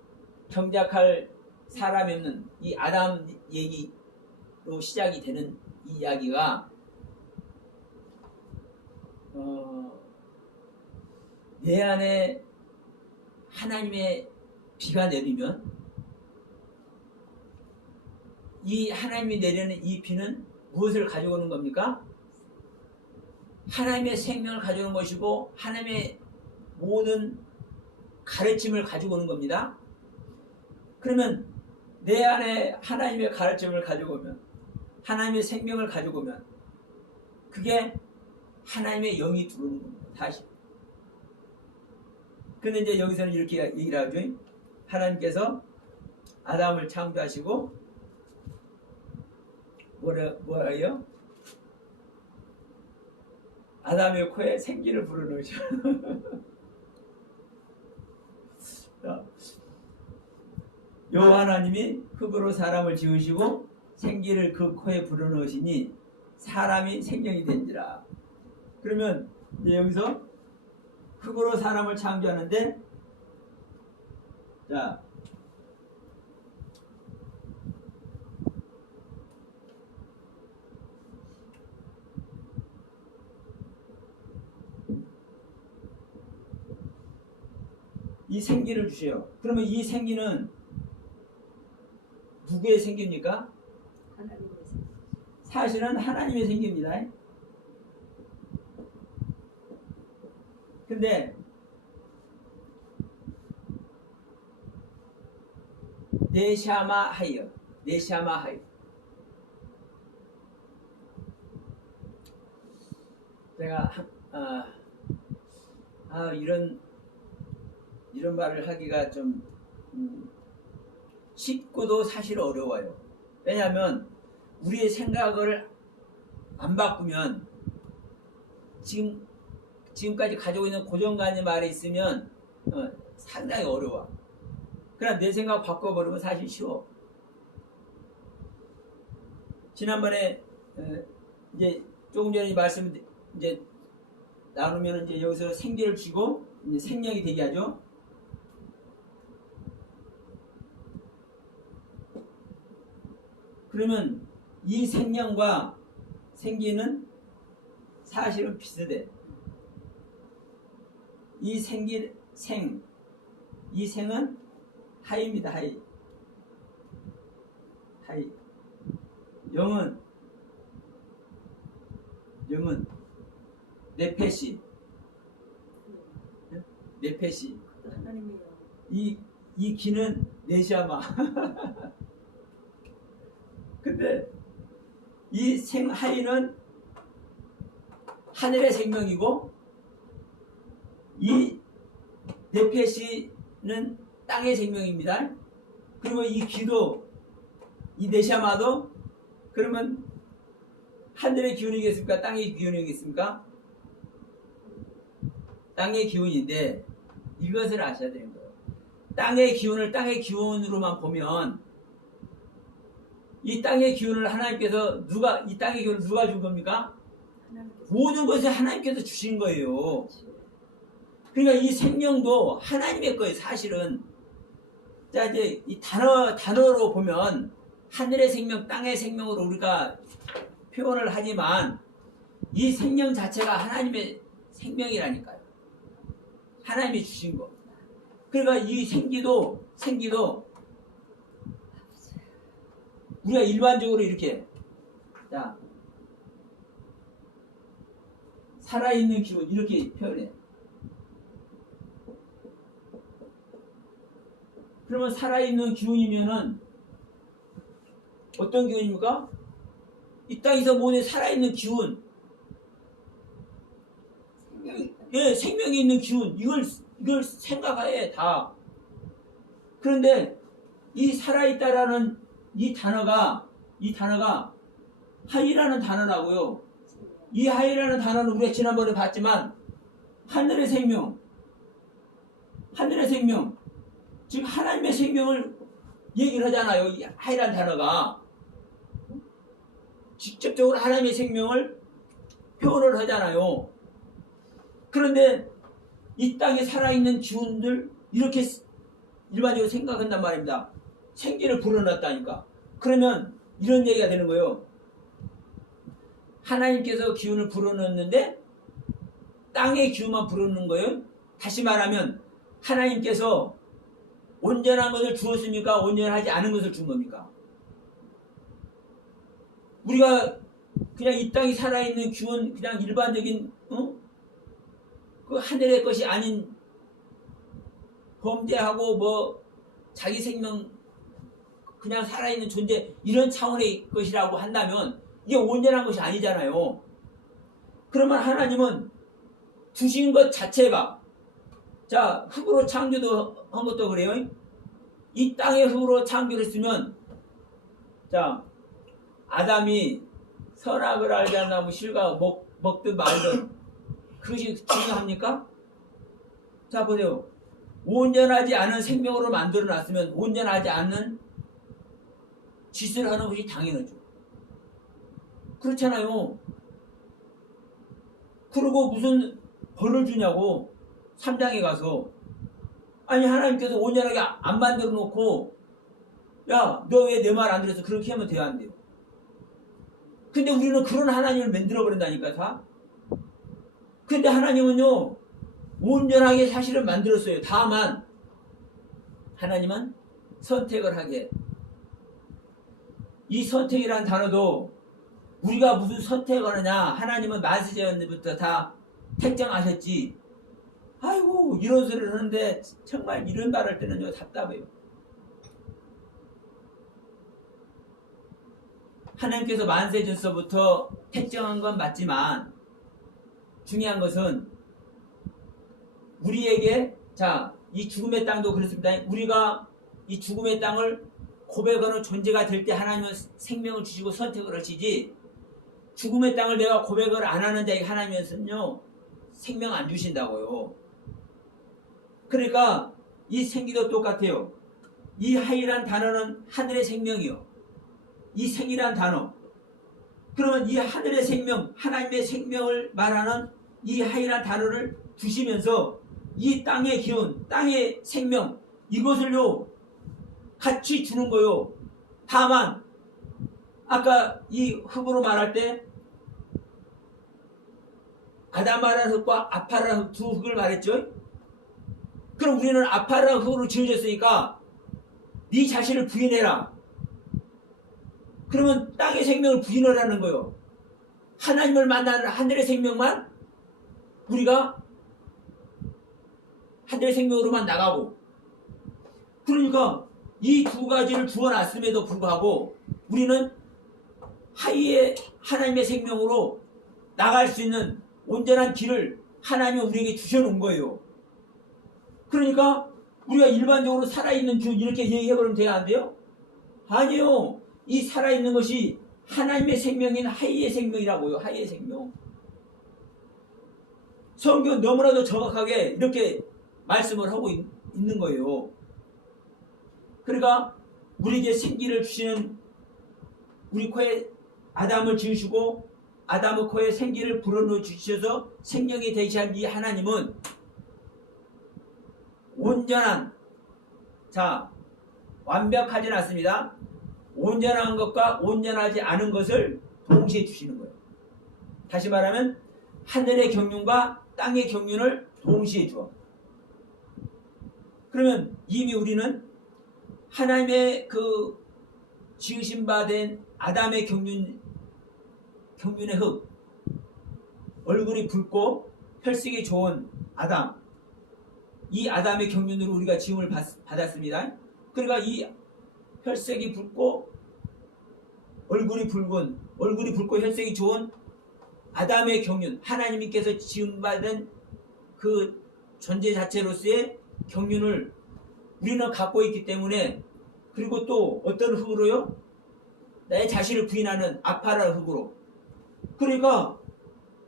경작할 사람이 없는 이 아담 얘기로 시작이 되는 이 이야기가 내 안에 하나님의 비가 내리면 이 하나님이 내리는 이 비는 무엇을 가져오는 겁니까? 하나님의 생명을 가져오는 것이고 하나님의 모든 가르침을 가지고 오는 겁니다. 그러면 내 안에 하나님의 가르침을 가지고 오면, 하나님의 생명을 가지고 오면 그게 하나님의 영이 들어오는 겁니다. 다시. 근데 이제 여기서는 이렇게 얘기를 하죠. 하나님께서 아담을 창조하시고 뭐예요? 아담의 코에 생기를 불어넣으셔. 요 하나님이 흙으로 사람을 지으시고 생기를 그 코에 불어넣으시니 사람이 생명이 된지라. 그러면 이제 여기서 흙으로 사람을 창조하는데, 자, 이 생기를 주세요. 그러면 이 생기는 누구의 생기입니까? 하나님의 생. 사실은 하나님의 생기입니다. 근데 네샤마 하이어, 네샤마 하이어. 제가 이런 말을 하기가 좀 쉽고도 사실 어려워요. 왜냐하면 우리의 생각을 안 바꾸면 지금까지 가지고 있는 고정관념 말에 있으면 상당히 어려워. 그러나 내 생각 바꿔버리면 사실 쉬워. 지난번에 이제 조금 전에 말씀 이제 나누면 이제 여기서 생기를 쥐고 이제 생명이 되게 하죠. 그러면 이 생명과 생기는 사실은 비슷해. 이 이 생은 하이입니다. 하이. 영은 네페시. 하나님이요. 이 기는 네샤마. 근데 이 하이는 하늘의 생명이고, 이 네페시는 땅의 생명입니다. 그리고 이 기도, 이 네샤마도 그러면 하늘의 기운이겠습니까? 땅의 기운이겠습니까? 땅의 기운인데 이것을 아셔야 되는 거예요. 땅의 기운을 땅의 기운으로만 보면 이 땅의 기운을 하나님께서 이 땅의 기운을 누가 준 겁니까? 하나님께서. 모든 것을 하나님께서 주신 거예요. 그러니까 이 생명도 하나님의 거예요, 사실은. 자, 이제 이 단어로 보면 하늘의 생명, 땅의 생명으로 우리가 표현을 하지만 이 생명 자체가 하나님의 생명이라니까요. 하나님이 주신 거. 그러니까 이 생기도 우리가 일반적으로 이렇게, 자, 살아있는 기운 이렇게 표현해. 그러면 살아있는 기운이면은 어떤 기운입니까? 이 땅에서 모든 살아있는 기운, 예, 생명이 있는 기운, 이걸 생각해 다. 그런데 이 살아있다라는 이 단어가 하이라는 단어라고요. 이 하이라는 단어는 우리가 지난번에 봤지만 하늘의 생명, 즉 하나님의 생명을 얘기를 하잖아요. 이 하이라는 단어가 직접적으로 하나님의 생명을 표현을 하잖아요. 그런데 이 땅에 살아있는 기운들 이렇게 일반적으로 생각한단 말입니다. 생기를 불어넣었다니까. 그러면 이런 얘기가 되는 거예요. 하나님께서 기운을 불어넣었는데 땅의 기운만 불어넣는 거예요. 다시 말하면 하나님께서 온전한 것을 주었습니까? 온전하지 않은 것을 준 겁니까? 우리가 그냥 이 땅이 살아있는 기운, 그냥 일반적인 그 하늘의 것이 아닌 범죄하고 뭐 자기 생명 그냥 살아있는 존재 이런 차원의 것이라고 한다면 이게 온전한 것이 아니잖아요. 그러면 하나님은 주신 것 자체가, 자, 흙으로 창조도 한 것도 그래요. 이 땅의 흙으로 창조를 했으면, 자, 아담이 선악을 알게 한 나무 실과 먹든 말든 그것이 중요합니까? 자 보세요. 온전하지 않은 생명으로 만들어 놨으면 온전하지 않는 짓을 하는 것이 당연하죠. 그렇잖아요. 그리고 무슨 벌을 주냐고 3장에 가서 아니 하나님께서 온전하게 안 만들어 놓고 야 너 왜 내 말 안 들어서 그렇게 하면 돼야 안 돼요. 근데 우리는 그런 하나님을 만들어 버린다니까 다. 근데 하나님은요 온전하게 사실을 만들었어요. 다만 하나님은 선택을 하게. 이 선택이란 단어도 우리가 무슨 선택을 하느냐. 하나님은 만세전부터 다 택정하셨지. 아이고 이런 소리를 하는데 정말 이런 말 할 때는 답답해요. 하나님께서 만세전서부터 택정한 건 맞지만 중요한 것은 우리에게 자, 이 죽음의 땅도 그렇습니다. 우리가 이 죽음의 땅을 고백하는 존재가 될 때 하나님은 생명을 주시고 선택을 하시지 죽음의 땅을 내가 고백을 안 하는 자에게 하나님은요 생명 안 주신다고요. 그러니까 이 생기도 똑같아요. 이 하이란 단어는 하늘의 생명이요. 이 생이란 단어. 그러면 이 하늘의 생명, 하나님의 생명을 말하는 이 하이란 단어를 주시면서 이 땅의 기운, 땅의 생명 이것을요 같이 주는 거요. 다만 아까 이 흙으로 말할 때 아담아라는 흙과 아파라는 두 흙을 말했죠. 그럼 우리는 아파라는 흙으로 지어졌으니까 네 자신을 부인해라. 그러면 땅의 생명을 부인하라는 거요. 하나님을 만나는 하늘의 생명만 우리가 하늘의 생명으로만 나가고 그러니까 이 두 가지를 주어놨음에도 불구하고 우리는 하이의 하나님의 생명으로 나갈 수 있는 온전한 길을 하나님이 우리에게 주셔놓은 거예요. 그러니까 우리가 일반적으로 살아있는 주 이렇게 얘기해버리면 돼야 안 돼요? 아니요. 이 살아있는 것이 하나님의 생명인 하이의 생명이라고요. 하이의 생명. 성경 너무나도 정확하게 이렇게 말씀을 하고 있는 거예요. 그러니까 우리에게 생기를 주시는 우리 코에 아담을 지으시고 아담의 코에 생기를 불어넣어 주셔서 생명이 되게 한 이 하나님은 온전한 자 완벽하진 않습니다. 온전한 것과 온전하지 않은 것을 동시에 주시는 거예요. 다시 말하면 하늘의 경륜과 땅의 경륜을 동시에 주어. 그러면 이미 우리는 하나님의 그 지으신 바 된 아담의 경륜의 흙, 얼굴이 붉고 혈색이 좋은 아담, 이 아담의 경륜으로 우리가 지음을 받았습니다. 그러니까 이 혈색이 붉고 얼굴이 붉고 혈색이 좋은 아담의 경륜, 하나님께서 지음받은 그 존재 자체로서의 경륜을 우리는 갖고 있기 때문에 그리고 또 어떤 흙으로요? 나의 자신을 부인하는 아파라 흙으로. 그러니까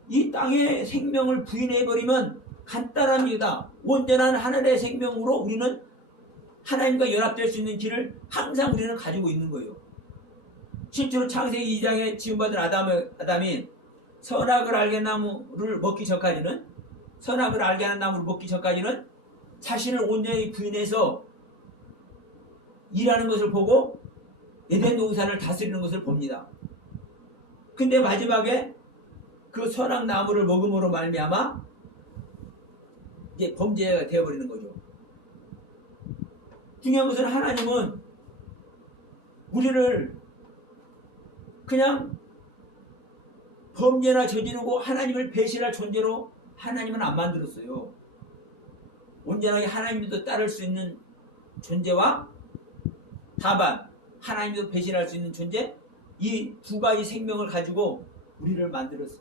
이 땅의 생명을 부인해버리면 간단합니다. 온전한 하늘의 생명으로 우리는 하나님과 연합될 수 있는 길을 항상 우리는 가지고 있는 거예요. 실제로 창세기 2장에 지음받은 아담이 선악을 알게 나무를 먹기 전까지는 선악을 알게 하는 나무를 먹기 전까지는 자신을 온전히 부인해서 일하는 것을 보고 에덴 동산을 다스리는 것을 봅니다. 근데 마지막에 그 선악 나무를 먹음으로 말미암아 이제 범죄가 되어버리는 거죠. 중요한 것은 하나님은 우리를 그냥 범죄나 저지르고 하나님을 배신할 존재로 하나님은 안 만들었어요. 온전하게 하나님도 따를 수 있는 존재와 다만 하나님도 배신할 수 있는 존재, 이 두 가지 생명을 가지고 우리를 만들었어요.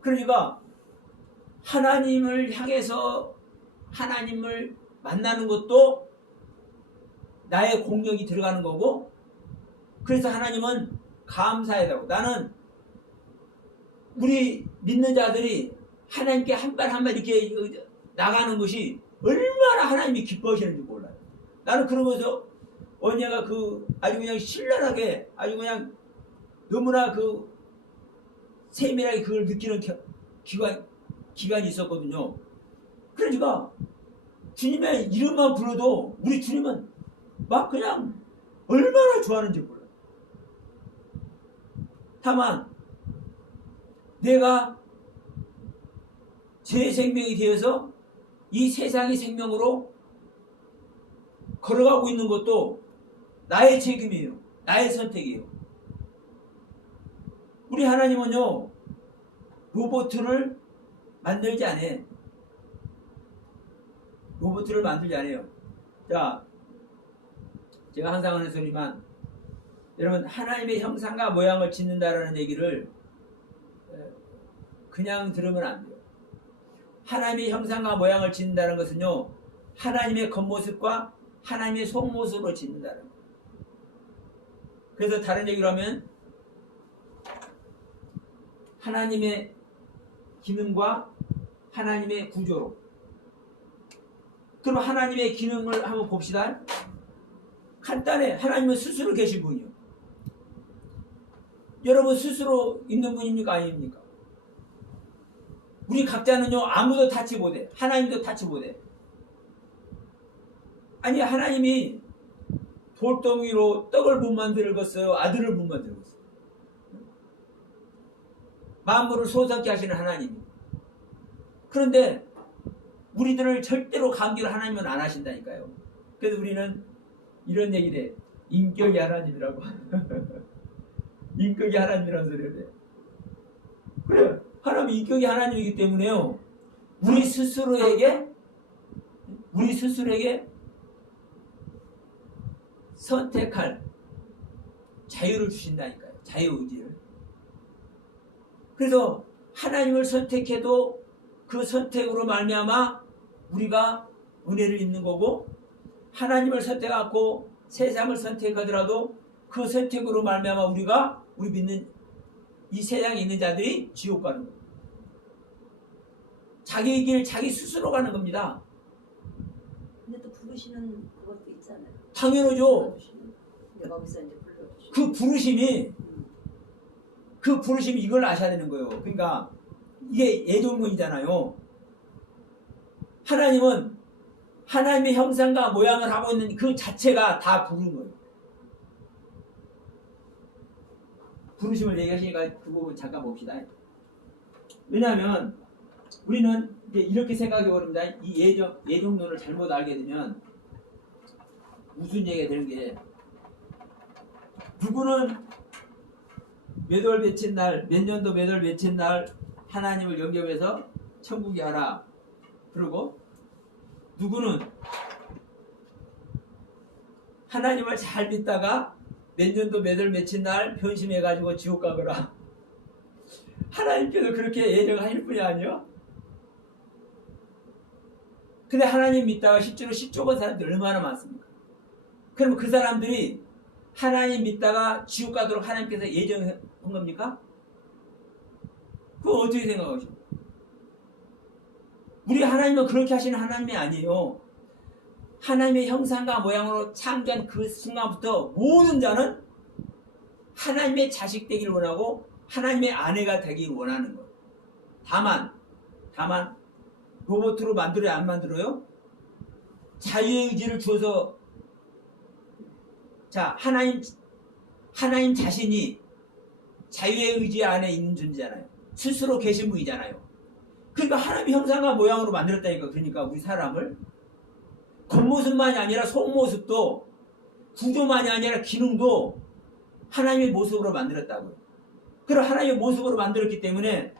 그러니까 하나님을 향해서 하나님을 만나는 것도 나의 공력이 들어가는 거고 그래서 하나님은 감사해라고. 나는 우리 믿는 자들이 하나님께 한 발 한 발 이렇게 나가는 것이 얼마나 하나님이 기뻐하시는지 몰라요. 나는 그러면서 언니가 아주 그냥 신랄하게 아주 그냥 너무나 세밀하게 그걸 느끼는 기간이 있었거든요. 그러니까 주님의 이름만 불러도 우리 주님은 막 그냥 얼마나 좋아하는지 몰라요. 다만 내가 제 생명이 되어서 이 세상의 생명으로 걸어가고 있는 것도 나의 책임이에요. 나의 선택이에요. 우리 하나님은요, 로봇을 만들지 않아요. 로봇을 만들지 않아요. 자, 제가 항상 하는 소리만, 여러분, 하나님의 형상과 모양을 짓는다라는 얘기를 그냥 들으면 안 돼요. 하나님의 형상과 모양을 짓는다는 것은요, 하나님의 겉모습과 하나님의 속모습으로 짓는다는 거예요. 그래서 다른 얘기로 하면 하나님의 기능과 하나님의 구조로. 그럼 하나님의 기능을 한번 봅시다. 간단해. 하나님은 스스로 계신 분이요. 여러분 스스로 있는 분입니까? 아닙니까? 우리 각자는요, 아무도 타치 못해. 하나님도 타치 못해. 아니, 하나님이 돌덩이로 떡을 못 만들었어요? 아들을 못 만들었어요? 만물을 소성케 하시는 하나님이. 그런데 우리들을 절대로 감기를 하나님은 안 하신다니까요. 그래서 우리는 이런 얘기를 해. 인격이 하나님이라고. 인격이 하나님이라는 소리를 해. 그래, 하나님 인격이 하나님이기 때문에요, 우리 스스로에게 선택할 자유를 주신다니까요. 자유의지를. 그래서 하나님을 선택해도 그 선택으로 말미암아 우리가 은혜를 입는 거고, 하나님을 선택하고 세상을 선택하더라도 그 선택으로 말미암아 우리 믿는 이 세상에 있는 자들이 지옥 가는 거예요. 자기의 길 자기 스스로 가는 겁니다. 근데 또 부르시는 그것도 있잖아요. 당연하죠. 내가 거기서 이제 불러주시고. 그 부르심이 이걸 아셔야 되는 거예요. 그러니까 이게 예정론이잖아요. 하나님은 하나님의 형상과 모양을 하고 있는 그 자체가 다 부른 거예요. 부르심을 얘기하시니까 그 부분 잠깐 봅시다. 왜냐하면 우리는 이제 이렇게 생각해 버립니다. 이 예정론을 잘못 알게 되면 무슨 얘기가 되는 게, 누구는 몇 월 며칠 날, 몇 년도 몇 월 며칠 날 하나님을 영접해서 천국에 하라. 그리고 누구는 하나님을 잘 믿다가 몇 년도 몇 월 며칠 날 변심해가지고 지옥 가거라. 하나님께서 그렇게 예정하실 분이 아니요. 근데 하나님 믿다가 실제로 쫓겨간 사람들이 얼마나 많습니까? 그럼 그 사람들이 하나님 믿다가 지옥 가도록 하나님께서 예정한 겁니까? 그거 어떻게 생각하십니까? 우리 하나님은 그렇게 하시는 하나님이 아니에요. 하나님의 형상과 모양으로 창조한 그 순간부터 모든 자는 하나님의 자식 되기를 원하고 하나님의 아내가 되기를 원하는 거예요. 다만 로봇으로 만들어요? 안 만들어요? 자유의 의지를 주어서, 자, 하나님 자신이 자유의 의지 안에 있는 존재잖아요. 스스로 계신 분이잖아요. 그러니까 하나님의 형상과 모양으로 만들었다니까. 그러니까 우리 사람을 겉모습만이 아니라 속모습도, 구조만이 아니라 기능도 하나님의 모습으로 만들었다고요. 그럼 하나님의 모습으로 만들었기 때문에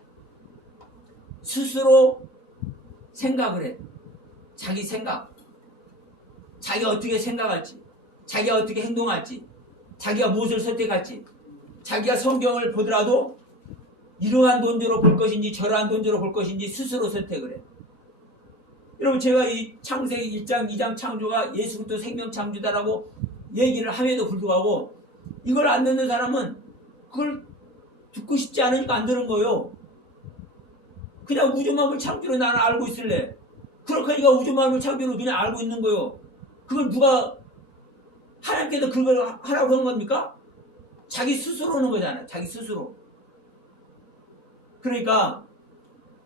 스스로 생각을 해. 자기 생각, 자기가 어떻게 생각할지, 자기가 어떻게 행동할지, 자기가 무엇을 선택할지, 자기가 성경을 보더라도 이러한 논조로 볼 것인지 저러한 논조로 볼 것인지 스스로 선택을 해. 여러분, 제가 이 창세기 1장 2장 창조가 예수부터 생명 창조다라고 얘기를 함에도 불구하고 이걸 안 듣는 사람은 그걸 듣고 싶지 않으니까 안 듣는 거예요. 그냥 우주만물 창조로 나는 알고 있을래. 그러니까 우주만물 창조로 그냥 알고 있는 거예요. 그걸 누가 하나님께서 그걸 하라고 한 겁니까? 자기 스스로 하는 거잖아요. 자기 스스로. 그러니까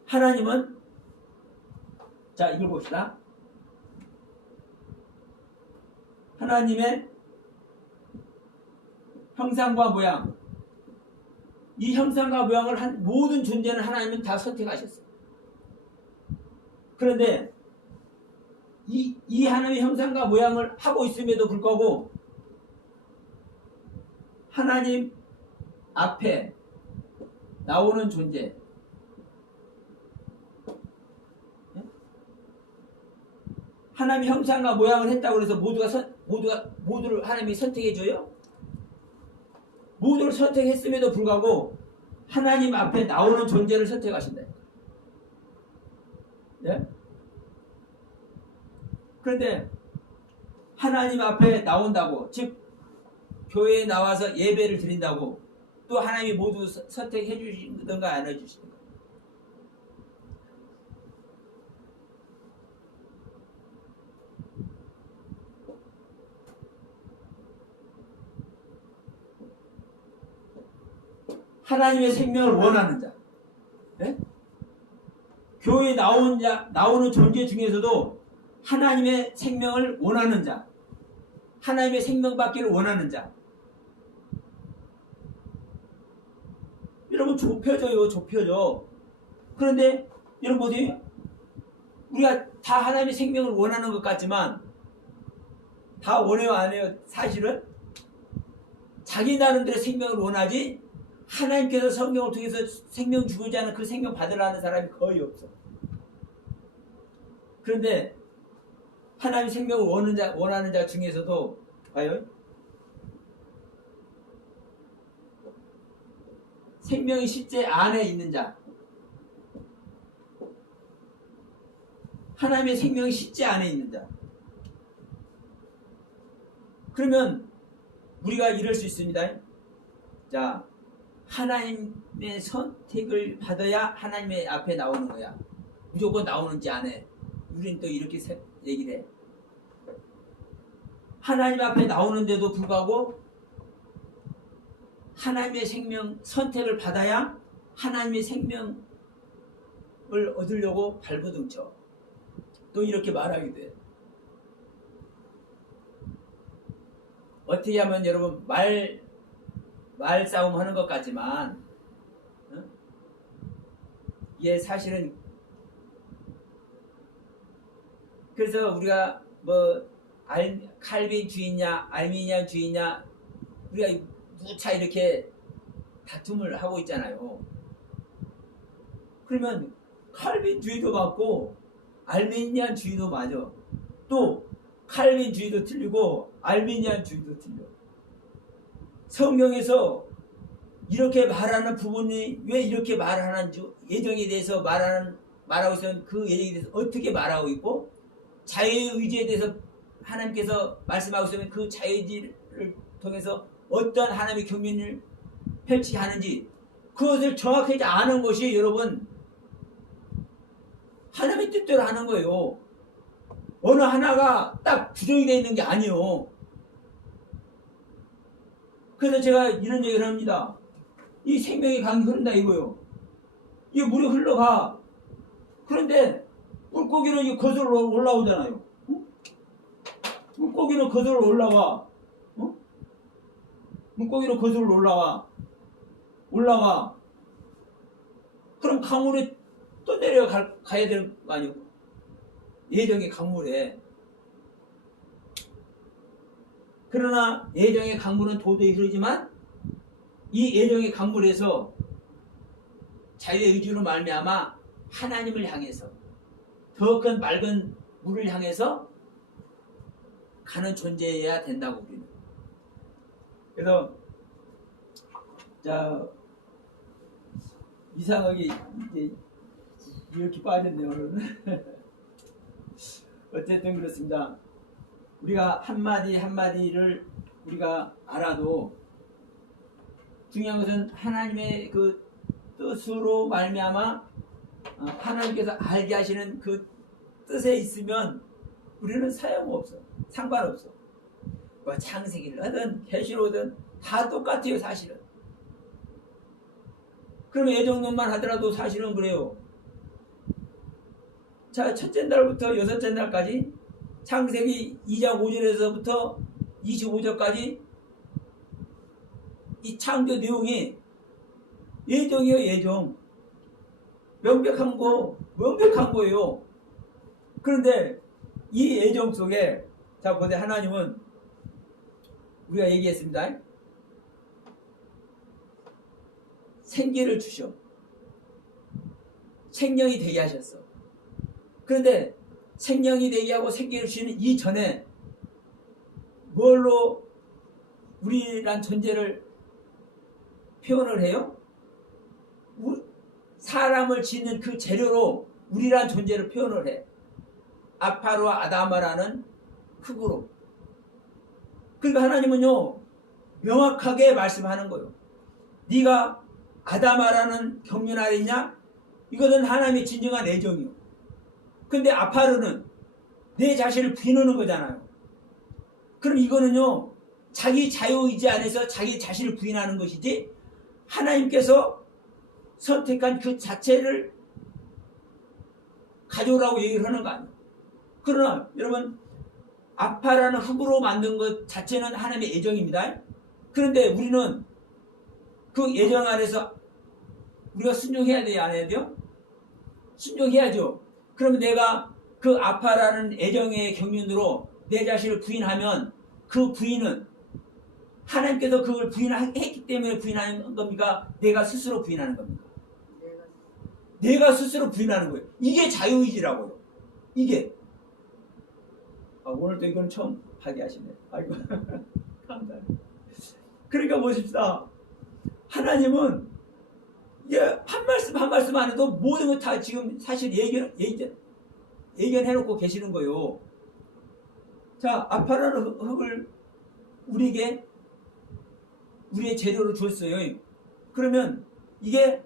하나님은 자 이걸 봅시다. 하나님의 형상과 모양, 이 형상과 모양을 한 모든 존재는 하나님은 다 선택하셨어요. 그런데 이 하나님의 형상과 모양을 하고 있음에도 불구하고 하나님 앞에 나오는 존재, 하나님의 형상과 모양을 했다고 해서 모두를 하나님이 선택해줘요? 모두를 선택했음에도 불구하고 하나님 앞에 나오는 존재를 선택하신다. 네? 그런데 하나님 앞에 나온다고, 즉 교회에 나와서 예배를 드린다고 또 하나님이 모두 선택해 주시던가 안 해주시던가. 하나님의 생명을 원하는 자, 네? 교회에 나오는 존재 중에서도 하나님의 생명을 원하는 자, 하나님의 생명 받기를 원하는 자. 여러분 좁혀져요, 좁혀져. 그런데 여러분 보세요. 우리가 다 하나님의 생명을 원하는 것 같지만 다 원해요, 안 해요? 사실은 자기 나름대로 생명을 원하지 하나님께서 성경을 통해서 생명 주고자 하는 그 생명 받으라는 사람이 거의 없어. 그런데 하나님 생명을 원하는 자 중에서도 과연 생명이 실제 안에 있는 자, 하나님의 생명이 실제 안에 있는 자, 그러면 우리가 이럴 수 있습니다. 자, 하나님의 선택을 받아야 하나님의 앞에 나오는 거야. 무조건 나오는지 안 해. 우리는 또 이렇게 얘기를 해. 하나님 앞에 나오는데도 불구하고 하나님의 생명 선택을 받아야 하나님의 생명을 얻으려고 발버둥쳐. 또 이렇게 말하기도 해. 어떻게 하면 여러분 말싸움 하는 것 같지만 이게 사실은 그래서 우리가 뭐 칼빈주의냐 알미니안주의냐 우리가 무차 이렇게 다툼을 하고 있잖아요. 그러면 칼빈주의도 맞고 알미니안주의도 맞아. 또 칼빈주의도 틀리고 알미니안주의도 틀려. 성경에서 이렇게 말하는 부분이 왜 이렇게 말하는지 예정에 대해서 말하고 있으면 그 예정에 대해서 어떻게 말하고 있고 자유의 의지에 대해서 하나님께서 말씀하고 있으면 그 자유의지를 통해서 어떤 하나님의 경륜을 펼치게 하는지 그것을 정확하게 아는 것이 여러분 하나님의 뜻대로 하는 거예요. 어느 하나가 딱 규정이 되어 있는 게 아니에요. 그래서 제가 이런 얘기를 합니다. 이 생명의 강이 흐른다 이거요. 이 물이 흘러가. 그런데 물고기는 이 거슬러 올라오잖아요. 물고기는 거슬러 올라와. 물고기는 거슬러 올라와. 그럼 강물에 또 내려가야 되는 거 아니에요? 예정의 강물에. 그러나 예정의 강물은 도저히 흐르지만 이 예정의 강물에서 자유의 의지로 말미암아 하나님을 향해서 더 큰 맑은 물을 향해서 가는 존재여야 된다고 우리는. 그래서 자 이상하게 이제 이렇게 빠졌네요 오늘은. 어쨌든 그렇습니다. 우리가 한마디 한마디를 우리가 알아도 중요한 것은 하나님의 그 뜻으로 말미암아 하나님께서 알게 하시는 그 뜻에 있으면 우리는 사용없어. 상관없어. 뭐 창세기를 하든 계시로든 다 똑같아요, 사실은. 그러면 예정론만 하더라도 사실은 그래요. 자, 첫째 날부터 여섯째 날까지 창세기 2장 5절에서부터 25절까지 이 창조 내용이 예정이에요, 예정. 명백한 거예요. 그런데 이 예정 속에, 자, 보세요. 하나님은 우리가 얘기했습니다. 생기를 주셔. 생명이 되게 하셨어. 그런데 생명이 되게 하고 생기를 주시는 이전에 뭘로 우리란 존재를 표현을 해요? 사람을 짓는 그 재료로 우리란 존재를 표현을 해. 아파루와 아다마라는 흙으로. 그러니까 하나님은요, 명확하게 말씀하는 거예요. 네가 아다마라는 경륜 아래 있냐? 이것은 하나님의 진정한 애정이요. 근데 아파루는 내 자신을 부인하는 거잖아요. 그럼 이거는요, 자기 자유의지 안에서 자기 자신을 부인하는 것이지, 하나님께서 선택한 그 자체를 가져오라고 얘기를 하는 거 아니에요. 그러나 여러분, 아파라는 흙으로 만든 것 자체는 하나님의 애정입니다. 그런데 우리는 그 애정 안에서 우리가 순종해야 돼요, 안 해야 돼요? 순종해야죠. 그러면 내가 그 아파라는 애정의 경륜으로 내 자신을 부인하면 그 부인은 하나님께서 그걸 부인했기 때문에 부인하는 겁니까? 내가 스스로 부인하는 겁니까? 내가 스스로 부인하는 거예요. 이게 자유의지라고요. 이게. 오늘도 이건 처음 하게 하시네. 아이고. 감사합니다. 그러니까 보십시다. 하나님은 이게 한 말씀 안 해도 모든 거 다 지금 사실 예견해놓고 계시는 거예요. 자, 아파라는 흙을 우리에게 우리의 재료로 줬어요. 그러면 이게,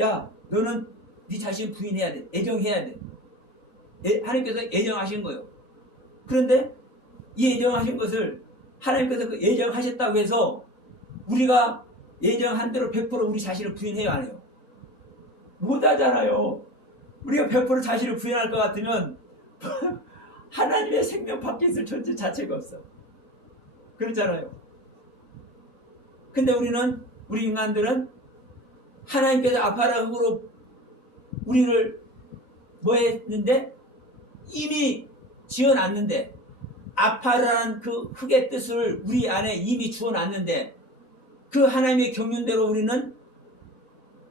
야, 너는 네 자신 부인해야 돼. 애정해야 돼. 하나님께서 애정하신 거예요. 그런데 이 애정하신 것을 하나님께서 그 애정하셨다고 해서 우리가 예정한 대로 100% 우리 자신을 부인해요, 안 해요? 못하잖아요. 우리가 100% 자신을 부인할 것 같으면 하나님의 생명 밖에 있을 존재 자체가 없어. 그렇잖아요. 근데 우리 인간들은 하나님께서 아파라 흙으로 우리를 뭐 했는데? 이미 지어놨는데, 아파라는 그 흙의 뜻을 우리 안에 이미 주어놨는데, 그 하나님의 경륜대로 우리는,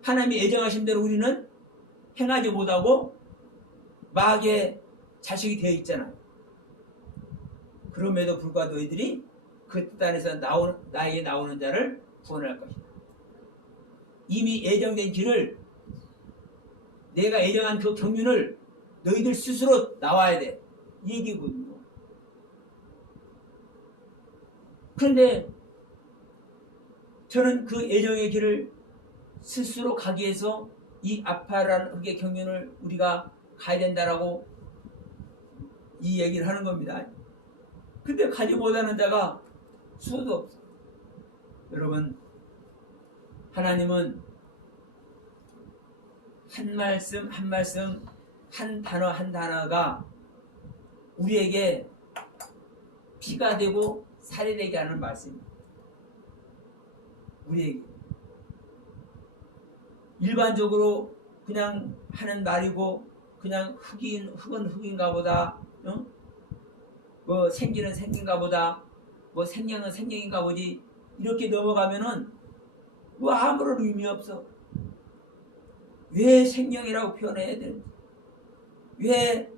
하나님의 애정하신 대로 우리는 행하지 못하고 마귀의 자식이 되어 있잖아요. 그럼에도 불구하고 너희들이 그 뜻 안에서 나에게 나오는 자를 구원할 것이다. 이미 예정된 길을, 내가 예정한 그 경륜을 너희들 스스로 나와야 돼. 이 얘기거든요. 그런데 저는 그 예정의 길을 스스로 가기 위해서 이 아파라는 흙의 경륜을 우리가 가야 된다라고 이 얘기를 하는 겁니다. 근데 가지 못하는 자가 수도 없어. 여러분, 하나님은 한 말씀 한 말씀, 한 단어 한 단어가 우리에게 피가 되고 살이 되게 하는 말씀입니다. 우리에게 일반적으로 그냥 하는 말이고, 그냥 흙은 흙인가 보다, 뭐 생기는 생긴가 보다, 뭐 생명은 생명인가 보지, 이렇게 넘어가면은 뭐 아무런 의미 없어. 왜 생명이라고 표현해야 되는지, 왜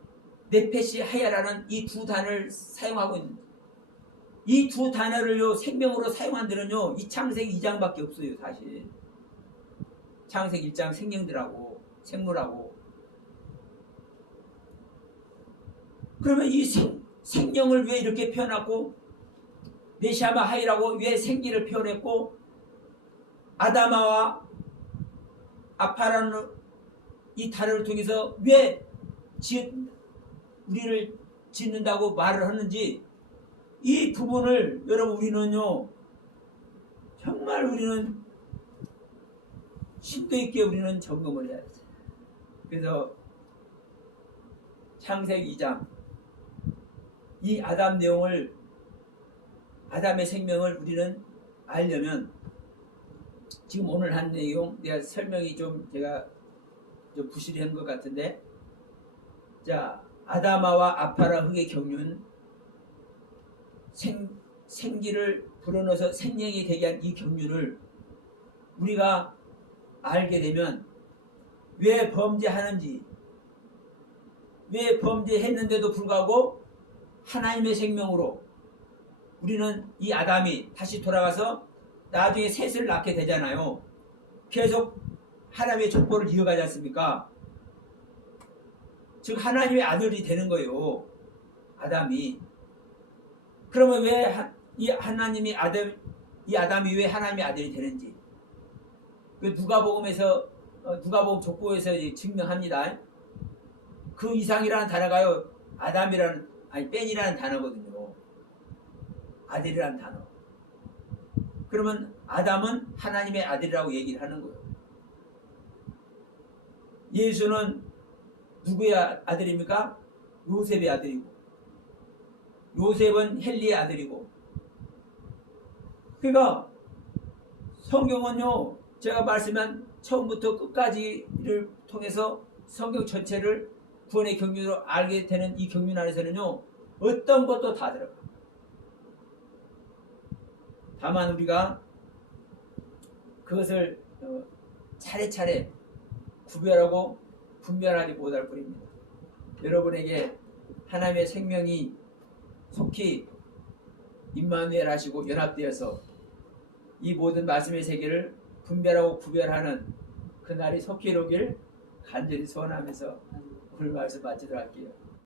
네페시 하야라는 이 두 단어를 사용하고 있는지, 이 두 단어를요 생명으로 사용한 데는요 이 창세기 2장밖에 없어요. 사실 창세기 1장 생명들하고 생물하고. 그러면 이 생명을 왜 이렇게 표현하고, 네샤마 하이라고 왜 생기를 표현했고, 아다마와 아파라는 이 단어를 통해서 왜 우리를 짓는다고 말을 하는지 이 부분을 여러분 우리는요 정말 우리는 심도 있게 우리는 점검을 해야 돼요. 그래서 창세기 2장 이 아담 내용을 아담의 생명을 우리는 알려면 지금 오늘 한 내용 내가 설명이 좀 제가 좀 부실한 것 같은데 자 아다마와 아파라 흙의 경륜 생기를 불어넣어서 생명이 되게 한 이 경륜을 우리가 알게 되면 왜 범죄하는지 왜 범죄했는데도 불구하고 하나님의 생명으로 우리는 이 아담이 다시 돌아가서 나중에 셋을 낳게 되잖아요. 계속 하나님의 족보를 이어가지 않습니까? 즉 하나님의 아들이 되는 거예요. 아담이. 그러면 왜 이 하나님이 이 아담이 왜 하나님의 아들이 되는지 그 누가복음 족보에서 증명합니다. 그 이상이라는 단어가요 아담이라는 뺀이라는 단어거든요. 아들이라는 단어. 그러면 아담은 하나님의 아들이라고 얘기를 하는 거예요. 예수는 누구의 아들입니까? 요셉의 아들이고 요셉은 헬리의 아들이고 그러니까 성경은요 제가 말씀한 처음부터 끝까지를 통해서 성경 전체를 구원의 경륜으로 알게 되는 이 경륜 안에서는요 어떤 것도 다 들어가. 다만 우리가 그것을 차례차례 구별하고 분별하지 못할 뿐입니다. 여러분에게 하나님의 생명이 속히 임마누엘 하시고 연합되어서 이 모든 말씀의 세계를 분별하고 구별하는 그날이 속히 오길 간절히 소원하면서 오늘 말씀 마치도록 할게요.